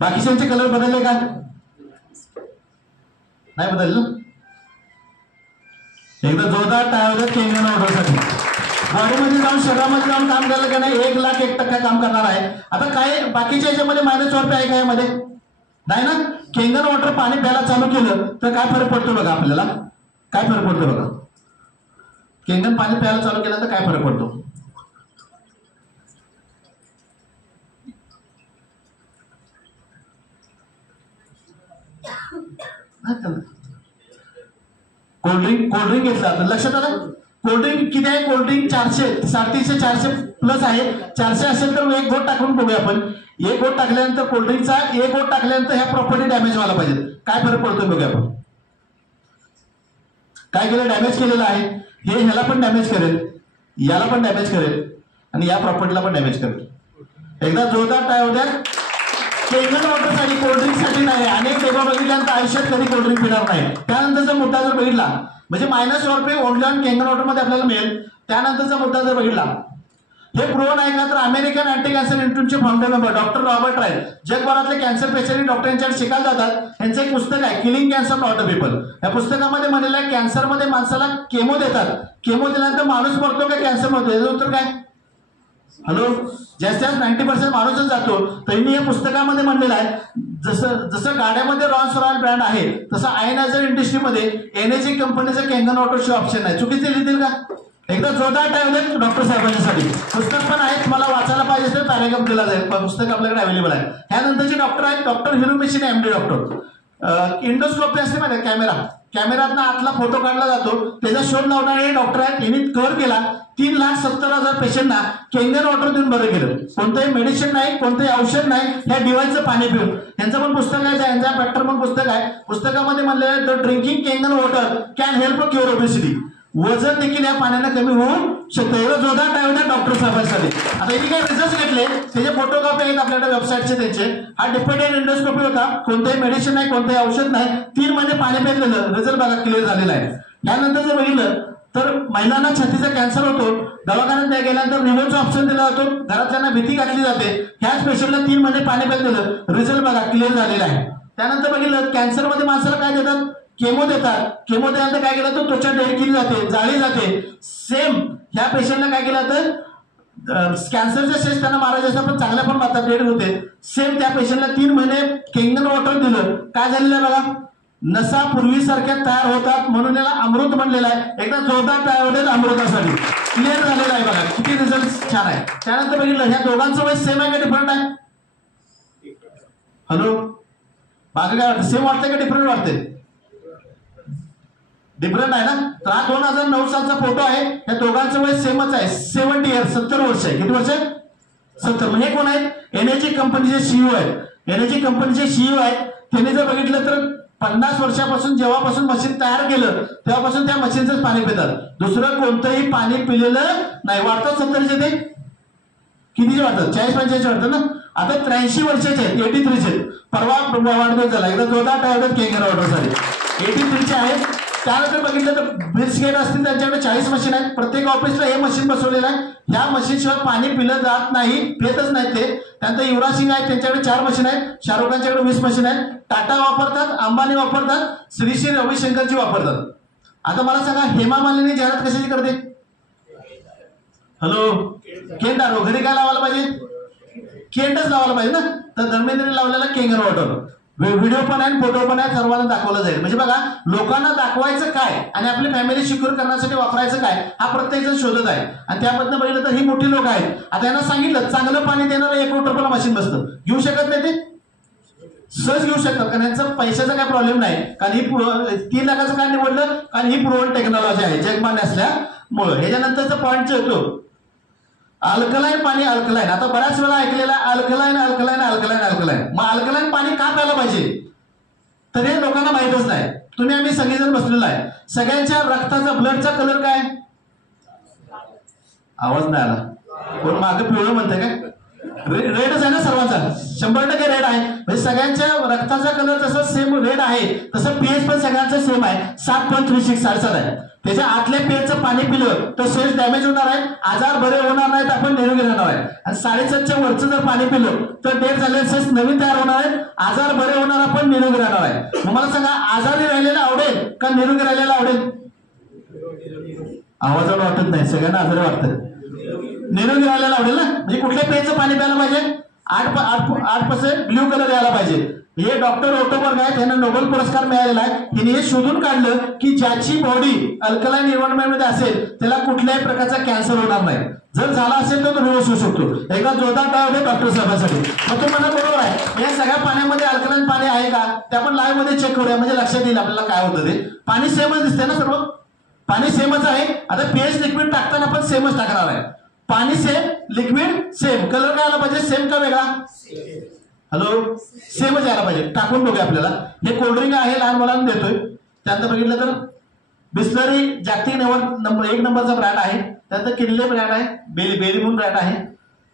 बाकीच्यांचे कलर बदलले का? नाही बदललं. एकदा जोरदार टाळ्या केंगन वॉटरसाठी. बॉडीमध्ये जाऊन शरीरामध्ये जाऊन काम करायला का नाही 1,01% काम करणार आहे. आता काय बाकीच्या याच्यामध्ये मायनस ओआरपी आहे का यामध्ये? नाही ना. केंगन वॉटर पाणी प्यायला चालू केलं तर काय फरक पडतो बघा आपल्याला? काय फरक पडतो बघा? केंगन पाणी प्यायला चालू केलं तर काय फरक पडतो? कोल्ड्रिंक घेतला तर लक्षात आलं. कोल्ड्रिंक किती आहे? कोल्ड्रिंक 400, 350, 400 प्लस आहे. 400 असेल तर एक गोट टाकून बघूया आपण. एक गोट टाकल्यानंतर कोल्ड्रिंकचा एक गोट टाकल्यानंतर ह्या प्रॉपर्टी डॅमेज व्हायला पाहिजे. काय फरक पडतोय बघूया आपण. काय केलं? डॅमेज केलेलं आहे. हे ह्याला पण डॅमेज करेल, याला पण डॅमेज करेल आणि या प्रॉपर्टीला पण डॅमेज करेल. एकदा जोरदार टाळ्या होत्या. केंगन वॉटरसाठी, कोल्ड्रिंकसाठी नाही. अनेक टेबल बघितल्यानंतर आयुष्यात कधी कोल्ड्रिंक पिणार नाही. त्यानंतरचा मुद्दा जर बघितला म्हणजे -100 ओनली ऑन केंगन वॉटरमध्ये आपल्याला मिळेल. त्यानंतरचा मुद्दा जर बघितला, हे प्रोव्ह नाही का तर अमेरिकन अँटी कॅन्सर इन्स्टिट्यूटचे founder member doctor Robert Ray जगभरातले कॅन्सर पेशंट डॉक्टरांच्याकडे शिकायला जातात. यांचं एक पुस्तक आहे killing cancer not a people. या पुस्तकामध्ये म्हणलेलं आहे कॅन्सरमध्ये माणसाला केमो देतात, केमो दिल्यानंतर माणूस मरतो का कॅन्सर मरतो? याचं उत्तर काय? हॅलो, जास्तीत जास्त 90% माणूसच जातो. त्यांनी या पुस्तकामध्ये म्हणलेलं आहे जसं गाड्यामध्ये रॉल्स रॉयल ब्रँड आहे तसं आयनायझर इंडस्ट्रीमध्ये एनर्जी कंपनीचं केंगन वॉटरचे ऑप्शन नाही. चुकीचे लिहितील का? एकदा जोरदार टाळ्या डॉक्टर साहेबांच्यासाठी. पुस्तक पण आहे, तुम्हाला वाचायला पाहिजे असेल पॅरेग्राफ दिला जाईल. पुस्तक आपल्याकडे अवेलेबल आहे. त्यानंतरचे डॉक्टर आहेत डॉक्टर हिरोमिशी एमडी डॉक्टर. इंडोस्कोपी असते माहिती कॅमेरातनं आतला फोटो काढला जातो. त्याचा शोध लावणारे डॉक्टर आहेत. यांनी कव्हर केला 3,70,000 पेशंटना केंगन वॉटर देऊन बरं केलं. कोणतंही मेडिसिन नाही, कोणतंही औषध नाही, ह्या डिव्हाइसचं पाणी पिऊन. यांचं पण पुस्तक आहे, यांचा फॅक्टर पण पुस्तक आहे. पुस्तकामध्ये म्हणलेलं the drinking Kangen water can help cure obesity. वजन देखील या पाण्याने कमी होऊ शकतं. एवढं जोरदार टाळ्या डॉक्टर साहेबांसाठी. आता इथे काही रिझल्ट घेतले, त्याचे फोटोकॉपी आहेत आपल्याकडे वेबसाईटचे त्यांचे. हा डिपेंडेंट इंडोस्कोपी होता. कोणतंही मेडिसिन नाही, कोणतंही औषध नाही, 3 महिने पाणी पिलेलं. रिझल्ट बघा क्लिअर झालेला आहे. त्यानंतर जर बघितलं तर महिलांना छातीचा कॅन्सर होतो, दवाखान्यात गेल्यानंतर रिमोटचा ऑप्शन दिला जातो, घरातल्यांना भीती घातली जाते. ह्याच पेशंटला 3 महिने पाणी पिलेलं. रिझल्ट बघा क्लिअर झालेला आहे. त्यानंतर बघितलं कॅन्सरमध्ये माणसाला काय देतात? केमो देतात. केमो दिल्यानंतर काय केलं तर त्वचा डेड केली जाते, जाळी जाते. सेम ह्या पेशंटला काय केलं तर कॅन्सरचे शेष त्यांना मारायचे असतात पण चांगल्या पण मात्र डेड होते. सेम त्या पेशंटला 3 महिने केंगन वॉटर दिलं. काय झालेलं आहे बघा, नसा पूर्वीसारख्या तयार होतात. म्हणून याला अमृत म्हणलेलं आहे. एकदा जोरदार तयार होते अमृतासाठी. क्लिअर झालेलं आहे बघा, किती रिझल्ट छान आहे. त्यानंतर बघितलं ह्या दोघांचं वय सेम आहे का डिफरंट आहे? हॅलो, बाकी काय वाटतं? सेम वाटतंय का डिफरंट वाटते? डिफरंट आहे ना. तर हा 2009 सालचा फोटो आहे. या दोघांचं वय सेमच आहे, 70 इयर्स, 70 वर्ष आहे. किती वर्ष आहे? 70. म्हणजे कोण आहेत? एनर्जी कंपनीचे सीईओ आहेत. एनर्जी कंपनीचे सीईओ आहेत. त्यांनी जर बघितलं तर 50 वर्षापासून जेव्हापासून मशीन तयार केलं तेव्हापासून त्या मशीनचंच पाणी पितात. दुसरं कोणतंही पाणी पिलेलं नाही. वाटतं 70चे ते कितीचे वाटतात? 40-45 वाटतं ना. आता 83 वर्षाचे आहेत, 83चे. परवा वाढदिवस झाला. एकदा जोरदार टाळ्या केंगन वॉटरसाठी. 83चे आहेत. त्यानंतर बघितलं तर बिल्स असतील त्यांच्याकडे 40 मशीन आहेत. प्रत्येक ऑफिसला हे मशीन बसवलेलं आहे. ह्या मशीनशिवाय पाणी पिलं जात नाही, पितच नाहीत ते. त्यानंतर युवराज सिंग आहेत, त्यांच्याकडे 4 मशीन आहेत. शाहरुख खानच्याकडे 20 मशीन आहेत. टाटा वापरतात, अंबानी वापरतात, श्री रविशंकरजी वापरतात. आता मला सांगा हेमा मालिनी जाहिरात कशाची करते? हॅलो, केंडारो. घरी काय लावायला पाहिजे? केंडच लावायला पाहिजे ना. तर धर्मेंद्रने लावलेला केंगन वॉटर. व्हिडिओ पण आहे, फोटो पण आहे, सर्वांना दाखवलं जाईल. म्हणजे बघा, लोकांना दाखवायचं काय आणि आपली फॅमिली सिक्युअर करण्यासाठी वापरायचं काय हा प्रत्येक जण शोधत आहे. आणि त्याबद्दल बघितलं तर ही मोठी लोक आहेत. आता यांना सांगितलं चांगलं पाणी देणारं 1 कोटी रुपयाला मशीन बसतं. घेऊ शकत नाही ते? सहज घेऊ शकतात, कारण यांचा पैशाचा काय प्रॉब्लेम नाही. कारण ही 3 लाखाचं काय निवडलं? कारण ही प्रोव्हन टेक्नॉलॉजी आहे जगमान्य असल्यामुळं. ह्याच्यानंतरचा पॉईंट येतो अल्कलाईन पाणी. अल्कलाईन आता बऱ्याच वेळा ऐकलेला अल्कलाईन अल्कलाईन अल्कलाईन अल्कलाईन. मग अल्कलाईन पाणी का प्यायला पाहिजे तर हे लोकांना माहितच नाही. तुम्ही आम्ही सगळेजण बसलेलो आहे. सगळ्यांच्या रक्ताचा ब्लडचा कलर काय? आवाज नाही आला. कोण मागे पिवळं म्हणते काय? रेडच आहे ना सर्वांचा? 100% रेड आहे. म्हणजे सगळ्यांच्या रक्ताचा कलर जसं सेम रेड आहे तसं पीएच पण सगळ्यांचं सेम आहे. 7.36 7.7 आहे. त्याच्या आतल्या पेजचं पाणी पिलं तर सेल्स डॅमेज होणार आहे, आजार बरे होणार नाहीत, आपण निरोगी राहणार आहे. आणि 7.5च्या वरचं जर पाणी पिलं तर डेट झालेले सेल्स नवीन तयार होणार आहेत, आजार बरे होणार, आपण निरोगी राहणार आहे. मग मला सांगा आजारी राहिलेला आवडेल का निरोगी राहिलेला आवडेल? आवाजाला वाटत नाही, सगळ्यांना आजारी वाटतं. निरोगी राहिलेला आवडेल ना. म्हणजे कुठल्या पेजचं पाणी प्यायला पाहिजे? 8% ब्ल्यू कलर यायला पाहिजे. हे डॉक्टर ओटोबर्ग आहेत, त्यांना नोबेल पुरस्कार मिळालेला आहे. त्यांनी हे शोधून काढलं की ज्याची बॉडी अल्कलाइन एन्व्हायरमेंटमध्ये असेल त्याला कुठल्याही प्रकारचा कॅन्सर होणार नाही. जर झाला असेल तर तो रिवर्स होऊ शकतो. एकदा जोरदार टाळ्या होते डॉक्टर साहेबांसाठी. मग तुम्हाला बरोबर आहे, या सगळ्या पाण्यामध्ये अल्कलाइन पाणी आहे का ते आपण लाईव्ह मध्ये चेक करूया, म्हणजे लक्षात येईल आपल्याला काय होतं ते. पाणी सेमच दिसते ना सर्व, पाणी सेमच आहे. आता पीएच लिक्विड टाकताना आपण सेमच टाकणार आहे. पाणी सेम, लिक्विड सेम. कलर काय आला पाहिजे, सेम का वेगळा? हॅलो, सेमच यायला पाहिजे. टाकून बघूया आपल्याला. हे कोल्ड्रिंक आहे, लहान मुलांना देतोय. त्यानंतर बघितलं तर बिस्लरी जागतिक एक नंबरचा ब्रँड आहे. त्यानंतर किनले ब्रँड आहे, बेरीमून ब्रँड आहे.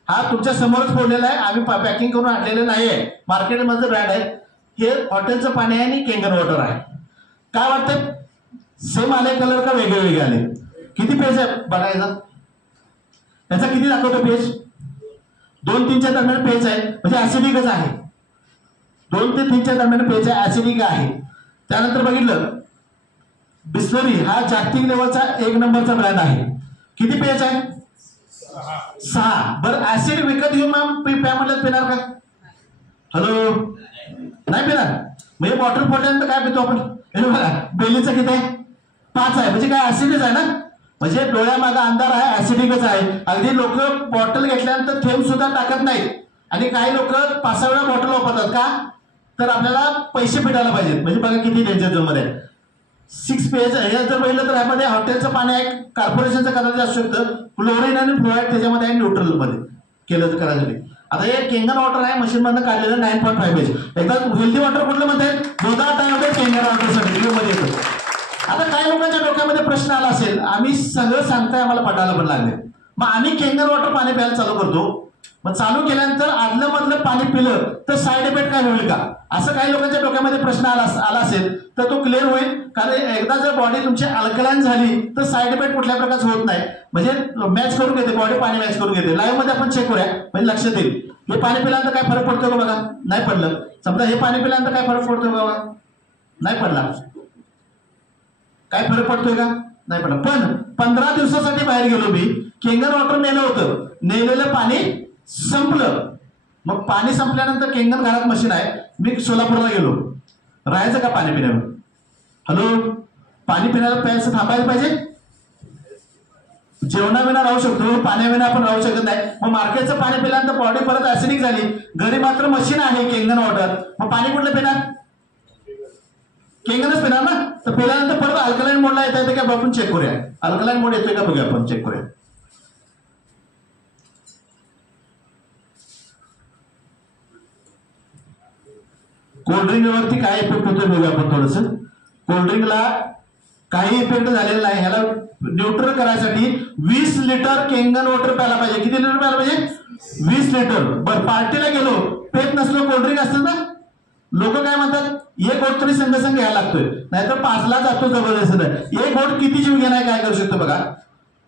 हा तुमच्या समोरच फोडलेला आहे, आम्ही पॅकिंग करून आणलेलं नाही आहे, मार्केटमधलं ब्रँड आहे. हे हॉटेलचं पाणी आहे आणि केंगन वॉटर आहे. काय वाटतं, सेम आले कलर का वेगळे वेगळे आले? किती पेज आहे बघायचा, त्याचा किती दाखवतो पेज? 2-3च्या दरम्यान पेज आहे, म्हणजे ऍसिडिकच आहे. 2 ते 3च्या दरम्यान पेज आहे, ऍसिडिक आहे. त्यानंतर बघितलं बिस्लरी हा जागतिक लेवलचा 1 नंबरचा ब्रँड आहे. किती पेज आहे? 6. बरं ऍसिड विकत घेऊन मॅम प्या म्हणलं पिणार का? हॅलो, नाही पिणार. म्हणजे बॉटल फोडल्यानंतर काय पितो आपण? बघा बेलीचं किती आहे? 5 आहे, म्हणजे काय ऍसिडच आहे ना. म्हणजे डोळ्यामागा अंधार आहे, ऍसिडिकच आहे. अगदी लोक बॉटल घेतल्यानंतर थेंब सुद्धा टाकत नाहीत. आणि काही लोक 5-6 वेळा बॉटल वापरतात का, तर आपल्याला पैसे फेडायला पाहिजेत. म्हणजे बघा किती डेंजर झोन मध्ये. 6 पेज हे जर बघितलं तर ह्यामध्ये हॉटेलचं पाणी आहे, कॉर्पोरेशनचं कदाचित असू शकतं. क्लोरीन आणि फ्लोराईड त्याच्यामध्ये आहे, न्यूट्रल मध्ये केलं करायसाठी. आता हे केंगन वॉटर आहे, मशीन मधनं काढलेलं 9.5 पेज. एकदा हेल्दी वॉटर कुठलं म्हणतात, दुधात टाइममध्ये केंगन वॉटरसाठी मध्ये येतो. आता काही लोकांच्या डोक्यामध्ये प्रश्न आला असेल, आम्ही सगळं सांगताय आम्हाला पटायला पण लागले, मग आम्ही केंगन वॉटर पाणी प्यायला चालू करतो, मग चालू केल्यानंतर आदलं मधलं पाणी पिलं तर साईड इफेक्ट काय होईल का, असं काही लोकांच्या डोक्यामध्ये प्रश्न आला असेल तर तो क्लिअर होईल. कारण एकदा जर बॉडी तुमची अल्कलाइन झाली तर साईड इफेक्ट कुठल्या प्रकारचं होत नाही. म्हणजे मॅच करून घेते बॉडी, पाणी मॅच करून घेते. लाईव्ह मध्ये आपण चेक करूया, म्हणजे लक्षात येईल. हे पाणी पिल्यानंतर काय फरक पडतो का बघा, नाही पडलं. समजा हे पाणी पिल्यानंतर काय फरक पडतोय बघा, नाही पडला. काय फरक पडतोय का, नाही पडला. पण 15 दिवसासाठी बाहेर गेलो मी, केंगन वॉटर नेलं होतं, नेलेलं पाणी संपलं. मग पाणी संपल्यानंतर केंगन घरात मशीन आहे, मी सोलापूरला गेलो, राहायचं का पाणी पिण्यावर? हॅलो, पाणी पिण्याला प्यायचं थांबायला पाहिजे. जेवणाविना राहू शकतो, पाण्याविना आपण राहू शकत नाही. मग मार्केटचं पाणी पिल्यानंतर बॉडी परत ऍसिडिक झाली, घरी मात्र मशीन आहे केंगन वॉटर, मग पाणी कुठलं पिणार? केंगनच पिणार ना. तर पिल्यानंतर परत अल्कलाइन मोडला येते का आपण चेक करूया. अल्कलाइन मोड येतोय का बघूया, आपण चेक करूया. कोल्ड्रिंकवरती काय इफेक्ट होतोय बघूया आपण थोडस. कोल्ड्रिंकला काही इफेक्ट झालेला नाही. ह्याला न्यूट्रल करायसाठी 20 लिटर केंगन वॉटर प्यायला पाहिजे. किती लिटर प्यायला पाहिजे? 20 लिटर. बरं, पार्टीला गेलो, पेत नसलो, कोल्ड्रिंक असतं ना, लोक काय म्हणतात, एक गोट तरी संघ घ्यायला लागतोय, नाहीतर 5ला जातो जबरदस्त. एक गोट किती जीव घेणार, काय करू शकतो बघा.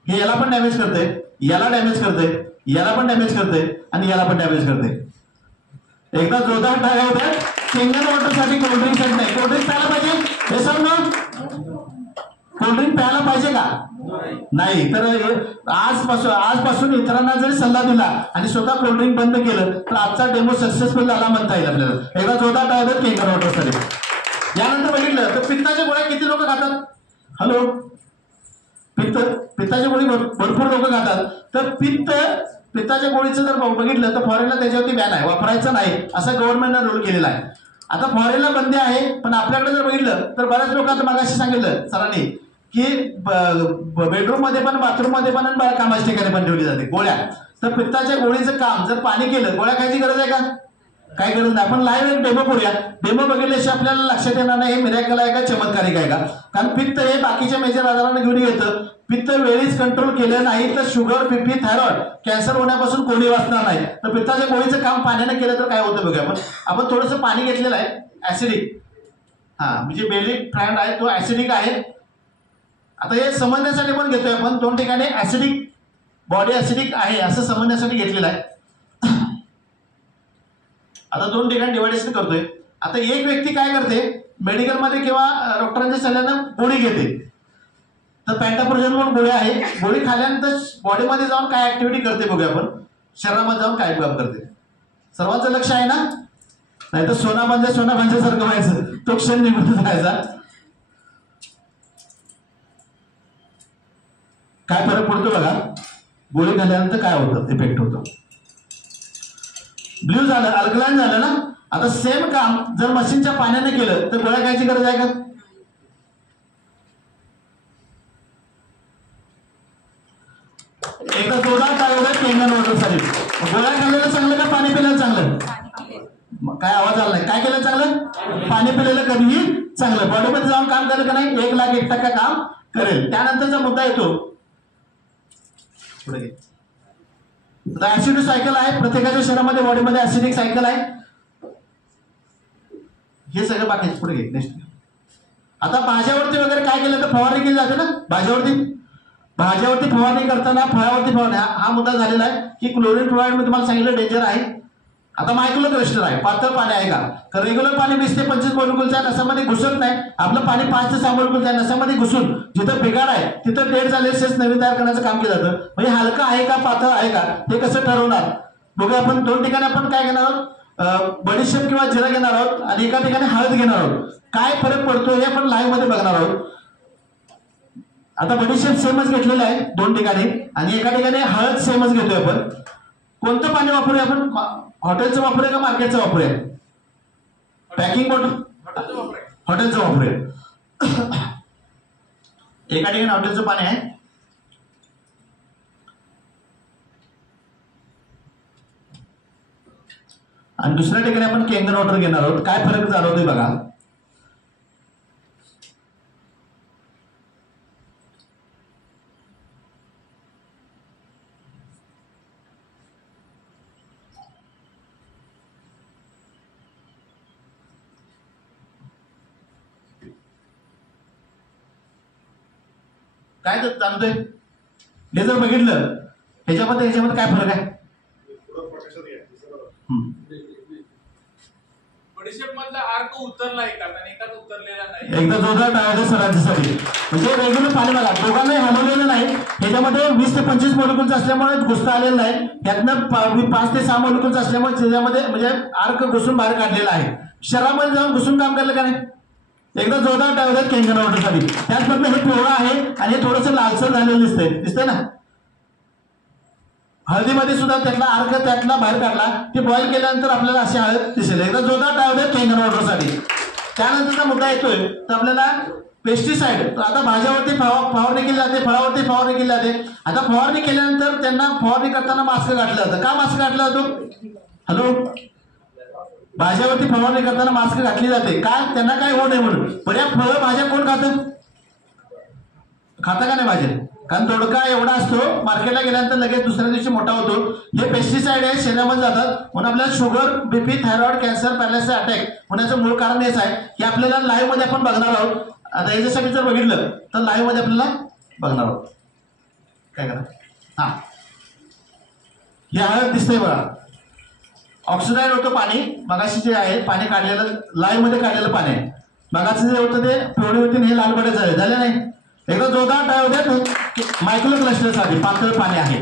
हे याला पण डॅमेज करते, याला डॅमेज करते, याला पण डॅमेज करते आणि याला पण डॅमेज करते. एकदा जोरदार टाळ्या होत्या केंगन वॉटर साठी. कोल्ड्रिंक साठी नाही. कोल्ड्रिंक प्यायला पाहिजे हे सांग ना, कोल्ड्रिंक प्यायला पाहिजे का, नाही. तर आजपासून इतरांना जरी सल्ला दिला आणि स्वतः कोल्ड्रिंक बंद केलं तर आजचा डेमो सक्सेसफुल झाला म्हणता येईल आपल्याला. एकदा जोरदार टाळ्या होत्या केंगन वॉटर साठी. यानंतर बघितलं तर पित्ताच्या गोळ्या किती लोक खातात? हॅलो, पित्ताच्या गोळी भरपूर लोक खातात. तर पित्ताच्या गोळीचं जर बघितलं तर फॉरेनला त्याच्यावरती बॅन आहे, वापरायचं नाही असं गव्हर्नमेंटनं रूल केलेला आहे. आता फॉरेनला बंदी आहे, पण आपल्याकडे जर बघितलं तर बऱ्याच लोकांना मगाशी सांगितलं सरांनी की बेडरूम मध्ये पण, बाथरूम मध्ये पण, कामाच्या ठिकाणी पण ठेवली जाते गोळ्या. तर पित्ताच्या गोळीचं काम जर पाणी केलं, गोळ्या खायची गरज आहे का, काय गरज नाही. आपण लाईव्ह एक डेमो करूया. डेमो बघितल्याशिवाय आपल्याला लक्षात येणार नाही हे मिरॅकल आहे का चमत्कारिक आहे का. कारण पित्त हे बाकीच्या मेजर आजारांना घेऊन येतं. पित्त वेळीच कंट्रोल केलं नाही तर शुगर, बीपी, थायरॉइड, कॅन्सर होण्यापासून कोणी वाचणार नाही. तर पित्ताच्या गोळीचं काम पाण्याने केलं तर काय होतं बघा. आपण थोडंसं पाणी घेतलेलं आहे ऍसिडिक, म्हणजे बेली फ्रँड आहे तो ऍसिडिक आहे. आता हे समजण्यासाठी पण घेतोय आपण, 2 ठिकाणी ऍसिडिक, बॉडी ऍसिडिक आहे असं समजण्यासाठी घेतलेलं आहे. आता 2 ठिकाणी डिवायडेशन करतोय. आता एक व्यक्ती काय करते, मेडिकलमध्ये किंवा डॉक्टरांच्या सल्ल्यानं गोळी घेते. तर पॅन्टाप्रोजन म्हणून गोळी आहे, गोळी खाल्यानंतर बॉडीमध्ये जाऊन काय ऍक्टिव्हिटी करते बघूया आपण, शरीरामध्ये जाऊन काय काम करते. सर्वांचं लक्ष आहे ना, नाही तर सोना भांज्यासारखं व्हायचं, तो क्षण निघून जायचा. काय फरक पडतो बघा, गोळी घातल्यानंतर काय होतं, इफेक्ट होतो. ब्ल्यू झालं, अल्कलाइन झालं ना. आता सेम काम जर मशीनच्या पाण्याने केलं तर गोळ्या खायची गरज आहे का? एकदा जोरदार काय होतं केंगन वॉटरसाठी. गोळ्या खाल्लेलं चांगलं का पाणी पिलेलं चांगलं? काय आवाज आला नाही. काय केलं चांगलं? पाणी पिलेलं कधीही चांगलं. बॉडीमध्ये जाऊन काम करेल का नाही? 1,01% काम करेल. त्यानंतरचा मुद्दा येतो, ऍसिडिक सायकल आहे. प्रत्येकाच्या शरीरामध्ये बॉडीमध्ये ऍसिडिक सायकल आहे. हे सगळं बाकीचं पुढे घे. नेक्स्ट. आता भाज्यावरती वगैरे काय केलं तर फवारणी केली जाते ना. भाज्यावरती फवारणी करताना फळावरती फवारणी, हा मुद्दा झालेला आहे की क्लोरीन फ्लोराईड मी तुम्हाला सांगितलं डेंजर आहे. आता मायक्रो क्लस्टर आहे, पातळ पाणी आहे का? रेग्युलर पाणी 20 ते 25 मोलिक्युलच्या नसामध्ये घुसत नाही. आपलं पाणी 5 ते 6 मोलिक्युलच्या नसामध्ये घुसून जिथं बिघाड आहे तिथं डेड झालेले सेल्स नवीन तयार करण्याचं काम केलं जातं. म्हणजे हलका आहे का पातळ आहे का ते कसं ठरवणार? बघूया आपण. 2 ठिकाणी आपण काय घेणार आहोत, बडीशेप किंवा जिरा घेणार आहोत आणि एका ठिकाणी हळद घेणार आहोत. काय फरक पडतो हे आपण लाईव्ह मध्ये बघणार आहोत. आता बडीशेप सेमच घेतलेला आहे 2 ठिकाणी आणि एका ठिकाणी हळद सेमच घेतोय आपण. कोणतं पाणी वापरूया आपण? हॉटेलचं वापरूया का मार्केटचं वापरूया? पॅकिंग हॉटेलचं वापरूया. एका ठिकाणी हॉटेलचं पाणी आहे आणि दुसऱ्या ठिकाणी आपण केंगन वॉटर घेणार आहोत. काय फरक जाणवतोय बघा. काय जाणतोय हे जर बघितलं ह्याच्यामध्ये काय फरक आहे? बडीशेप मधला अर्क उतरला एकाच उतरलेला नाही. एकदा जोरदार टाळायचं सरांच्यासाठी. म्हणजे रेग्युलर पाणी बघा, दोघांनाही हलवलेलं नाही. ह्याच्यामध्ये 20 ते 25 मोलिक्युल्स असल्यामुळे घुसता आलेलं नाही. त्यातनं 5 ते 6 मोलिक्युल्स असल्यामुळे त्याच्यामध्ये म्हणजे अर्क घुसून बाहेर काढलेला आहे. शरीरामध्ये जाऊन घुसून काम करलं का नाही? एकदा जोरदार टाळायचं केंगन वॉटरसाठी. त्याचप्रमाणे हे पिवळं आहे आणि हे थोडंसं लालसर झालेलं दिसतंय ना. हळदीमध्ये सुद्धा त्यातला अर्क त्यातला बाहेर काढला, ते बॉईल केल्यानंतर आपल्याला अशी हळद दिसेल. एकदा जोरदार टाळायचं केंगन वॉटरसाठी. त्यानंतरचा मुद्दा येतोय तर आपल्याला पेस्टिसाइड. आता भाज्यावरती फवारणी केली जाते, फळावरती फवारणी केली जाते. आता फवारणी केल्यानंतर त्यांना फवारणी करताना मास्क घातलं जातं. का मास्क घातला जातो? हॅलो, भाज्यावरती फवारणी करताना मास्क घातली जाते. काय? त्यांना काय होऊ नये म्हणून. पण या फळं भाज्या कोण खातं का नाही भाज्या? कारण तोडका एवढा असतो, मार्केटला गेल्यानंतर लगेच दुसऱ्या दिवशी मोठा होतो. हे पेस्टिसाइड आहे, शरीरामध्ये जातात म्हणून आपल्याला sugar, BP, thyroid, cancer, paralysis attack होण्याचं मूळ कारण हेच आहे की आपल्याला लाईव्ह मध्ये आपण बघणार आहोत. आता याच्यासाठी जर बघितलं तर लाईव्ह मध्ये आपल्याला बघणार आहोत. काय करा, हा हे हळद दिसतंय बघा, ऑक्सिडाइड होतं पाणी. मगाशी जे आहे पाणी काढलेलं, लाईव्ह मध्ये काढलेलं पाणी आहे. मगाचं जे होतं ते पिवळी होती, हे लाल बडे झाले नाही. एकदा जोरदार टाळ होत्या मायक्रो क्लस्टरसाठी पातळ पाणी आहे.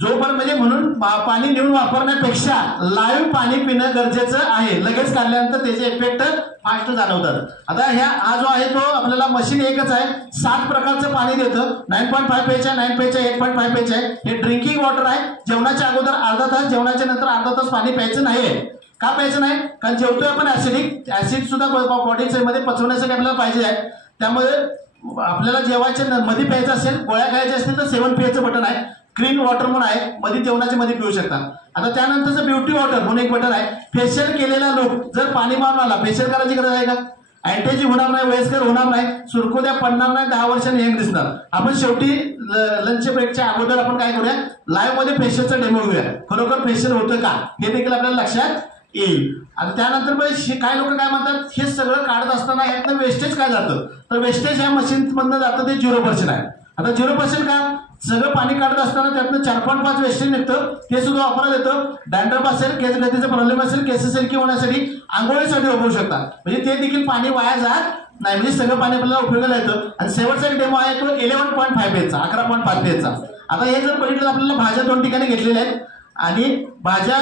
जोपर्यंत म्हणजे म्हणून पाणी नेऊन वापरण्यापेक्षा लाईव्ह पाणी पिणं गरजेचं आहे. लगेच काढल्यानंतर त्याचे इफेक्ट फास्ट जाणवतात. आता हा जो आहे तो आपल्याला मशीन एकच आहे, 7 प्रकारचं पाणी देतं. 9.5 pH आहे, 9 pH आहे, 8.5 pH आहे. हे ड्रिंकिंग वॉटर आहे. जेवणाच्या अगोदर अर्धा तास, जेवणाच्या नंतर अर्धा तास पाणी प्यायचं नाहीये. का प्यायचं नाही? कारण जेवतोय आपण ऍसिड सुद्धा बॉडीमध्ये पचवण्यासाठी आपल्याला पाहिजे आहे. त्यामुळे आपल्याला जेवायच्या मध्ये प्यायचं असेल, गोळ्या खायच्या असतील तर 7 pH बटन आहे. क्लीन वॉटर म्हणून आहे, मध्ये जेवणाच्या मध्ये पिऊ शकता. आता त्यानंतरचं ब्युटी वॉटर म्हणून एक बटन आहे. फेशियल केलेला लोक जर पाणी मारून आला, फेशियल करायची गरज आहे का? अँटेजी होणार नाही, वयस्कर होणार नाही, सुरकुत्या पडणार नाही, 10 वर्षांनी यंग दिसणार. आपण शेवटी लंच ब्रेकच्या अगोदर आपण काय करूया, लाईव्ह मध्ये फेशियलचा डेमो घेऊया. खरोखर फेशियल होतं का हे देखील आपल्याला लक्षात येईल. आणि त्यानंतर काय लोक काय म्हणतात, हे सगळं काढत असताना यातनं वेस्टेज काय जातं, तर वेस्टेज ह्या मशीन मधनं जातं ते 0% आहे. आता 0% का? सगळं पाणी काढत असताना त्यातनं 4.5 वेस्टेज निघतं, ते सुद्धा वापरण्यात येतं. डॅन्ड्रफ असेल, केस गतीचा प्रॉब्लेम असेल, केस सिल्की होण्यासाठी, आंघोळीसाठी वापरू शकतात. म्हणजे ते देखील पाणी वाया जात नाही. म्हणजे सगळं पाणी आपल्याला उपयोगाला येतं. आणि शेवटचा एक डेमो आहे तो 11.5 pH चा, 11.5 pH चा. आता हे जर बघितलं आपल्याला भाज्या 2 ठिकाणी घेतलेल्या आहेत आणि भाज्या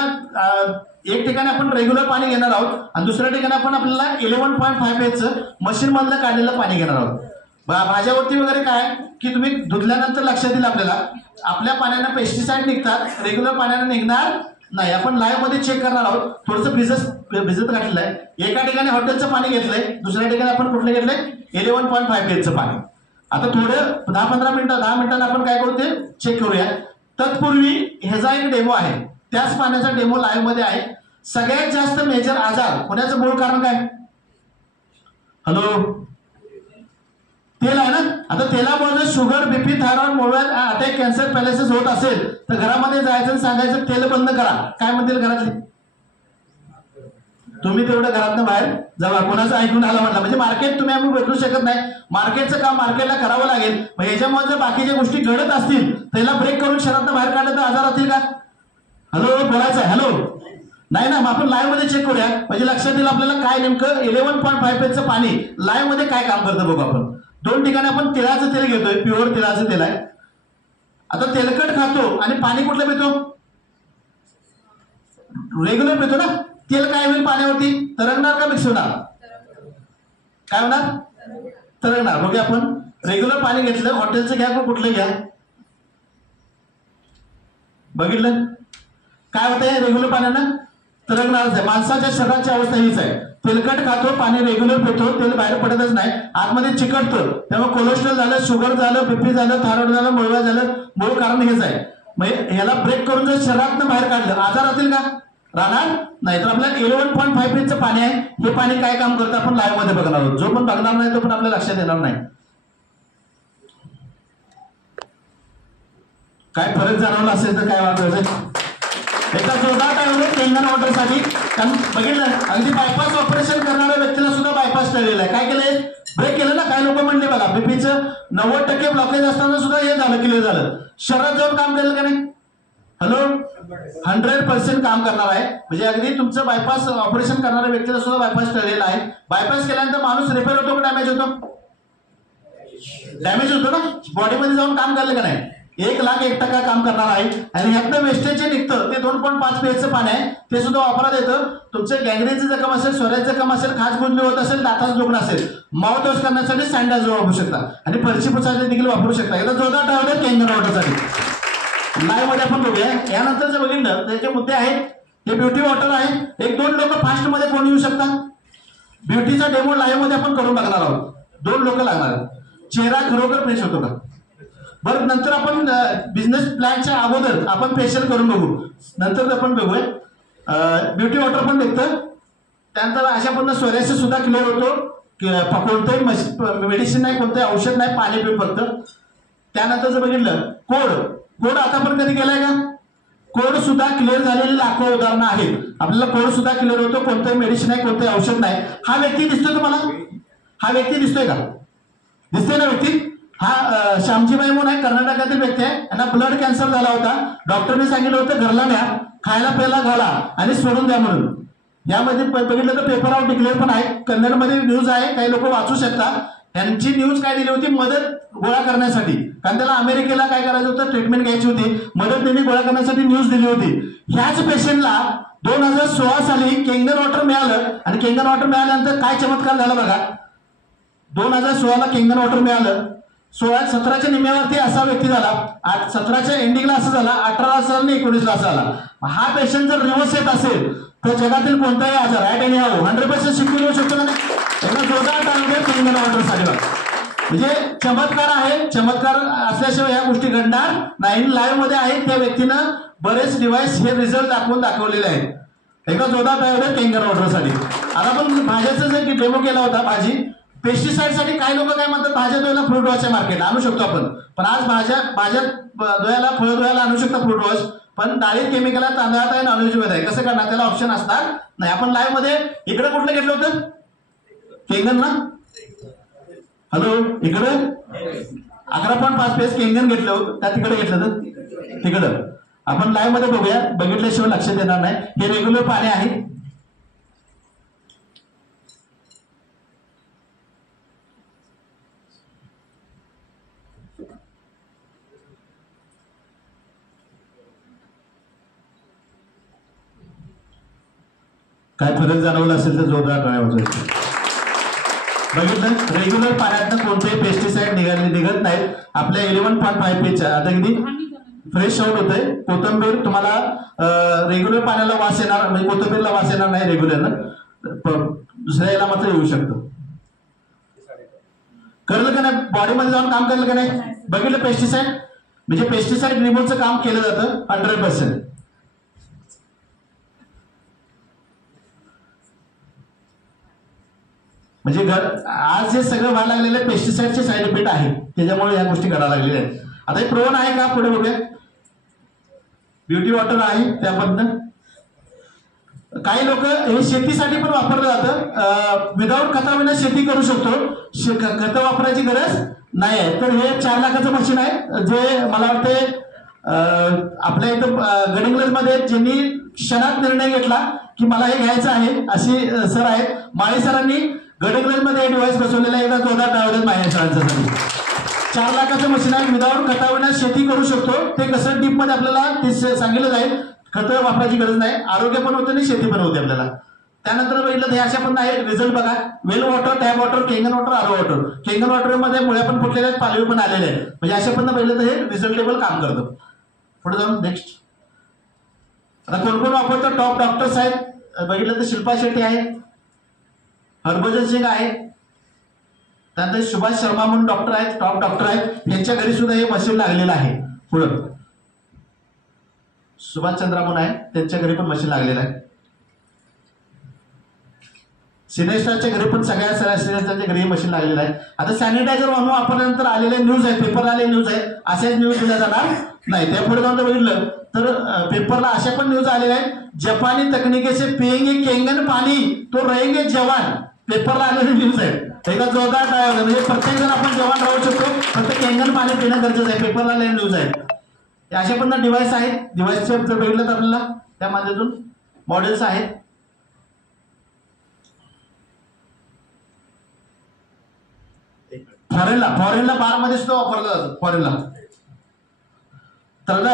एक ठिकाणी आपण रेग्युलर पाणी घेणार आहोत आणि दुसऱ्या ठिकाणी आपण आपल्याला 11.5 एचचं मशीन मधलं काढलेलं पाणी घेणार आहोत. भाज्यावरती वगैरे काय की तुम्ही धुतल्यानंतर लक्षात येईल आपल्याला आपल्या पाण्यानं पेस्टिसाइड निघतात, रेग्युलर पाण्यानं निघणार नाही. आपण लाईव्ह मध्ये चेक करणार आहोत. थोडंसं भिजत घातलेलं आहे. एका ठिकाणी हॉटेलचं पाणी घेतलंय, दुसऱ्या ठिकाणी आपण कुठलं घेतलंय 11.5 एचचं पाणी. आता थोडं 10-15 मिनिटं 10 मिनिटांना आपण काय करू ते चेक करूया. तत्पूर्वी ह्याचा एक डेमो आहे, त्याच पाण्याचा डेमो लाईव्ह मध्ये आहे. सगळ्यात जास्त मेजर आजार होण्याचं मूळ कारण काय? हॅलो, तेल आहे ना. आता तेलामुळे जर sugar, BP, thyroid, mobile attack, cancer, paralysis होत असेल तर घरामध्ये जायचं आणि सांगायचं तेल बंद करा. काय म्हणतील घरातले? तुम्ही तेवढं घरातनं बाहेर जावा, कोणाचं ऐकून आला म्हटलं म्हणजे मार्केट तुम्ही आम्ही बदलू शकत नाही. मार्केटचं काम मार्केटला करावं लागेल. मग ह्याच्यामुळे जर बाकीच्या गोष्टी घडत असतील त्याला ब्रेक करून शहरातनं बाहेर काढलं तर आजार असतील का? हॅलो, बोलायचं आहे. हॅलो, नाही ना. मग आपण लाईव्ह मध्ये चेक करूया म्हणजे लक्षात येईल आपल्याला काय नेमकं 11.5 एचचं पाणी लाईव्ह मध्ये काय काम करतं बघू आपण. 2 ठिकाणी आपण तिळाचं तेल घेतोय, प्युअर तिळाचं तेल आहे. आता तेलकट खातो आणि पाणी कुठलं पितो? रेग्युलर पितो ना. तेल काय होईल पाण्यावरती? तरंगणार का मिक्स होणार? काय होणार? तरंगणार. बघूया आपण रेग्युलर पाणी घेतलं, हॉटेलचं घ्या का कुठलं घ्या, बघितलं काय होतंय? रेग्युलर पाण्यानं तरंगणारच आहे. माणसाच्या शरीराची अवस्था हीच आहे. तेलकट खातो, पाणी रेग्युलर पितो, तेल बाहेर पडतच नाही, आतमध्ये चिकटतं. त्यामुळे कोलेस्ट्रॉल झालं, शुगर झालं, बीपी झालं, थायरॉइड झालं, मुळव्याध झालं. मूळ कारण हेच आहे. मग ह्याला ब्रेक करून जर शरीरातनं बाहेर काढलं आजार असतील का? राहणार नाही. तर आपल्याला 11.5 एचचं पाणी आहे. हे पाणी काय काम करतं आपण लाईव्ह मध्ये बघणार आहोत. जो पण बघणार नाही तो पण आपल्या लक्षात येणार नाही. काय फरक जाणवला असेल तर काय वाटायचं? एका जोरदार टाळ्या तेलंगणा वॉटरसाठी. कारण बघितलं अगदी बायपास ऑपरेशन करणाऱ्या व्यक्तीला सुद्धा बायपास टळलेला आहे. काय केलंय? ब्रेक केलं ना. काय लोक म्हणले बघा बीपीचं 90% ब्लॉकेज असताना सुद्धा हे झालं, क्लिअर झालं. शरीरात जाऊन काम केलं का नाही? हॅलो, 100% काम करणार आहे. म्हणजे अगदी तुमचं बायपास ऑपरेशन करणाऱ्या व्यक्तीला सुद्धा बायपास टळलेला आहे. बायपास केल्यानंतर माणूस रिपेअर होतो का डॅमेज होतो? डॅमेज होतो ना. बॉडीमध्ये जाऊन काम करलं का नाही? 1,01% काम करणार आहे. आणि ह्यातनं वेस्टेज जे निघतं ते 2.5 पीएचचं पाणी आहे. ते सुद्धा वापरात येतं. तुमचं गँग्रेनचं जखम असेल, स्वराचं जखम असेल, खाज गुंजली होत असेल, दाताचं दुखणं असेल, माउथ वॉश करण्यासाठी सँडाइजर वापरू शकता आणि फरशी पुसायला देखील वापरू शकता. एकदा जोरदार टाळलं तेलंगणा वॉटरसाठी. लाईव्ह मध्ये आपण बघूया. यानंतर जर बघितलं त्याचे मुद्दे आहेत. हे ब्युटी वॉटर आहे. 1-2 लोक फास्ट मध्ये कोण येऊ शकतात? ब्युटीचा डेमो लाईव्ह मध्ये आपण करून बघणार आहोत. 2 लोक लागणार. चेहरा खरोखर फ्रेश होतो का? बरं, नंतर आपण बिझनेस प्लॅनच्या अगोदर आपण फेशियल करून बघू. नंतर आपण बघूया. ब्युटी वॉटर पण भेटतं. त्यानंतर अशा पण सोऱ्याचे सुद्धा क्लिअर होतो. कोणतंही मेडिसिन नाही, कोणतंही औषध नाही, पाणी पिऊन फक्त. त्यानंतर जर बघितलं कोड आता पण कधी केलाय का? कोड सुद्धा क्लिअर झालेली लाखो उदाहरणं आहेत. आपल्याला कोड सुद्धा क्लिअर होतो. कोणतंही मेडिसिन नाही, कोणतंही औषध नाही. हा व्यक्ती दिसतोय तुम्हाला? हा व्यक्ती दिसतोय का? दिसतोय ना व्यक्ती? हा श्यामजीबाई म्हणून आहे, कर्नाटकातील व्यक्ती आहे. यांना ब्लड कॅन्सर झाला होता. डॉक्टरने सांगितलं होतं घरला न्या, खायला प्यायला घाला आणि सोडून द्या म्हणून. यामध्ये बघितलं तर पेपरवर डिक्लेअर पण आहे. कन्नडमध्ये न्यूज आहे, काही लोक वाचू शकतात. यांची न्यूज काय दिली होती? मदत गोळा करण्यासाठी. कारण त्याला अमेरिकेला काय करायचं होतं? ट्रीटमेंट घ्यायची होती. मदत त्यांनी गोळा करण्यासाठी न्यूज दिली होती. ह्याच पेशंटला 2016 साली केंगन वॉटर मिळालं आणि केंगन वॉटर मिळाल्यानंतर काय चमत्कार झाला बघा. 2016ला केंगन वॉटर मिळालं. 17च्या निम्म्यावरती असा व्यक्ती झाला. 17च्या एंडिंगला असं झाला. 18 साली 19ला असा झाला. हा पेशंट जर रिव्हर्स येत असेल तर जगातील कोणताही आजार ऍट एनी हाऊ 100% शिकून येऊ शकतो का नाही? एकदा जोरदार टाळून केंगन वॉटरसाठी बघा. म्हणजे चमत्कार आहे. चमत्कार असल्याशिवाय ह्या गोष्टी घडणार नाही. लाईव्ह मध्ये आहेत त्या व्यक्तीनं बरेच डिव्हाइस हे रिझल्ट दाखवलेले आहेत. एकदा जोरदार टाळून केंगन वॉटरसाठी. आता आपण भाज्याचा जर डेमो केला होता. भाजी पेस्टिसाइड साठी काही लोक काय म्हणतात? भाज्या धुवायला फ्रूट वॉशच्या मार्केटला आणू शकतो आपण. पण आज भाज्या धुवायला, फळ धुवायला आणू शकता फ्रूट वॉश. पण डाळीत केमिकल आहे, तांदळात आहे, नॉनव्हेज मध्ये आहे. कसं करणार? त्याला ऑप्शन असणार नाही. आपण लाईव्ह मध्ये इकडे कुठलं घेतलं होतं? केंगन ना. हॅलो, इकडे 11.5 पेज केंगन घेतलं होतं का तिकडे घेतलं तर तिकडं? आपण लाईव्ह मध्ये बघूया. बघितल्याशिवाय लक्षात येणार नाही. हे रेग्युलर पाणी आहे. काय फरक जाणवला असेल तर जोरदार टाळ्या वाजवायच्या. बघितलं, रेग्युलर पाण्यातनं कोणतेही पेस्टिसाइड निघत नाहीत. आपल्या 11.5 पेजच्या आता किती फ्रेश आउट होतंय. कोथिंबीर तुम्हाला रेग्युलर पाण्याला वास येणार, म्हणजे कोथिंबीरला वास येणार नाही रेग्युलरनं, दुसऱ्या याला मात्र येऊ शकतो. कळलं का नाही, बॉडीमध्ये जाऊन काम करेल का नाही. बघितलं, पेस्टिसाइड म्हणजे पेस्टिसाइड रिमूव्हचं काम केलं जातं 100%. म्हणजे आज जे सगळं व्हायला लागलेलं पेस्टिसाइडचे साईड इफेक्ट आहे, त्याच्यामुळे या गोष्टी घडायला लागलेल्या आहेत. आता हे प्रोन आहे का, पुढे बघूया. ब्युटी वॉटर आहे त्यामधनं. काही लोक हे शेतीसाठी पण वापरलं जातं. विदाऊट खताविना शेती करू शकतो, खत वापरायची गरज नाही आहे. तर हे 4 लाखाचं मशीन आहे, जे मला वाटते आपल्या इथं गडिंग्लजमध्ये ज्यांनी क्षणात निर्णय घेतला की मला हे घ्यायचं आहे, अशी सर आहेत माळे सरांनी गडिंग्लजमध्ये हे डिव्हाइस बसवलेलं आहे. एकदा जोरदार टाळ्या माळे सरांसाठी. 4 लाखाचं मशीन आहे, विदाऊट खताविना शेती करू शकतो. ते कसं डीप मध्ये आपल्याला ते सांगितलं जाईल. खतं वापरायची गरज नाही, आरोग्य पण होतं आणि शेती पण होते आपल्याला. त्यानंतर बघितलं तर हे अशा पण आहे रिझल्ट बघा. Well water, tap water, Kangen water, RO water. Kangen water मध्ये मुळ्या पण फुटलेल्या आहेत, पालवी पण आलेले आहेत. म्हणजे अशा पण बघितलं तर हे रिझल्टेबल काम करतं. पुढे जाऊन नेक्स्ट. आता कोण कोण वापरतं, टॉप डॉक्टर्स आहेत. बघितलं तर शिल्पा शेट्टी आहे, हरभजन सिंग आहे, त्यानंतर सुभाष शर्मा म्हणून डॉक्टर आहेत, टॉप डॉक्टर आहेत. यांच्या घरी सुद्धा हे मशीन लागलेलं आहे. पुढं सुभाष चंद्रा म्हणून आहे, त्यांच्या घरी पण मशीन लागलेलं आहे. सिनेस्टारच्या घरी पण सगळ्या सिनेस्टारच्या घरी मशीन लागलेलं आहे. आता सॅनिटायझर म्हणून वापरल्यानंतर आलेले न्यूज आहे, पेपरला आलेले न्यूज आहे, असेच न्यूज दिल्या जाणार नाही. त्या पुढे जाऊन बघितलं तर पेपरला अशा पण न्यूज आलेल्या आहेत, जपानी तकनीके से पिएंगे केंगन पाणी तो रहेंगे जवान. पेपरला आलेले न्यूज आहेत. एकदा जोरदार टाळ्या, म्हणजे प्रत्येक जण आपण जवान राहू शकतो, फक्त केंगन पाणी पिणं गरजेचं आहे. पेपरला आलेले न्यूज आहेत. अशा पण डिव्हाइस आहेत. डिव्हाइसचे जर बघितलं तर आपल्याला त्या माध्यमातून मॉडेल्स आहेत. फॉरेनला बारमध्ये सुद्धा वापरलं जातं. फॉरेनला तर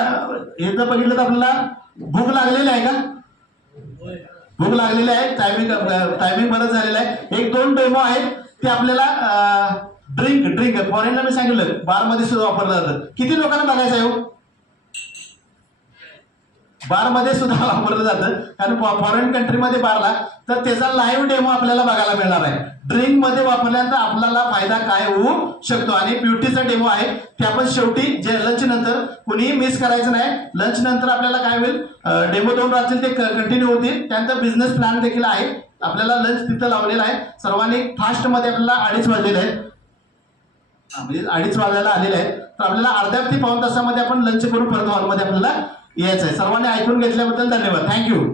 एकदा बघितलं तर आपल्याला भूक लागलेली आहे का, भूक लागलेली आहे. टायमिंग बरंच झालेलं आहे. 1-2 डेमो आहेत ते आपल्याला. ड्रिंक फॉरेनला मी सांगितलं बारमध्ये सुद्धा वापरलं जातं. किती लोकांना बघायचं आहे, बारमध्ये सुद्धा वापरलं जातं. कारण फॉरेन कंट्रीमध्ये बारला तर त्याचा लाईव्ह डेमो आपल्याला बघायला मिळणार आहे. ड्रिंक मध्ये वापरल्यानंतर आपल्याला फायदा काय होऊ शकतो. आणि ब्युटीचा डेमो आहे ते आपण शेवटी जे लंच नंतर कुणीही मिस करायचं नाही. लंच नंतर आपल्याला काय होईल, डेमो 2 राहतील ते कंटिन्यू होतील. त्यानंतर बिझनेस प्लॅन देखील आहे. आपल्याला लंच तिथं लावलेला आहे. सर्वांनी फास्ट मध्ये आपल्याला 2:30 वाजलेले आहेत, म्हणजे 2:30 वाजायला आलेले आहेत. तर आपल्याला अर्ध्या ते पाऊण तासामध्ये आपण लंच करून परत हॉलमध्ये आपल्याला यायचं आहे. सर्वांनी ऐकून घेतल्याबद्दल धन्यवाद. थँक्यू.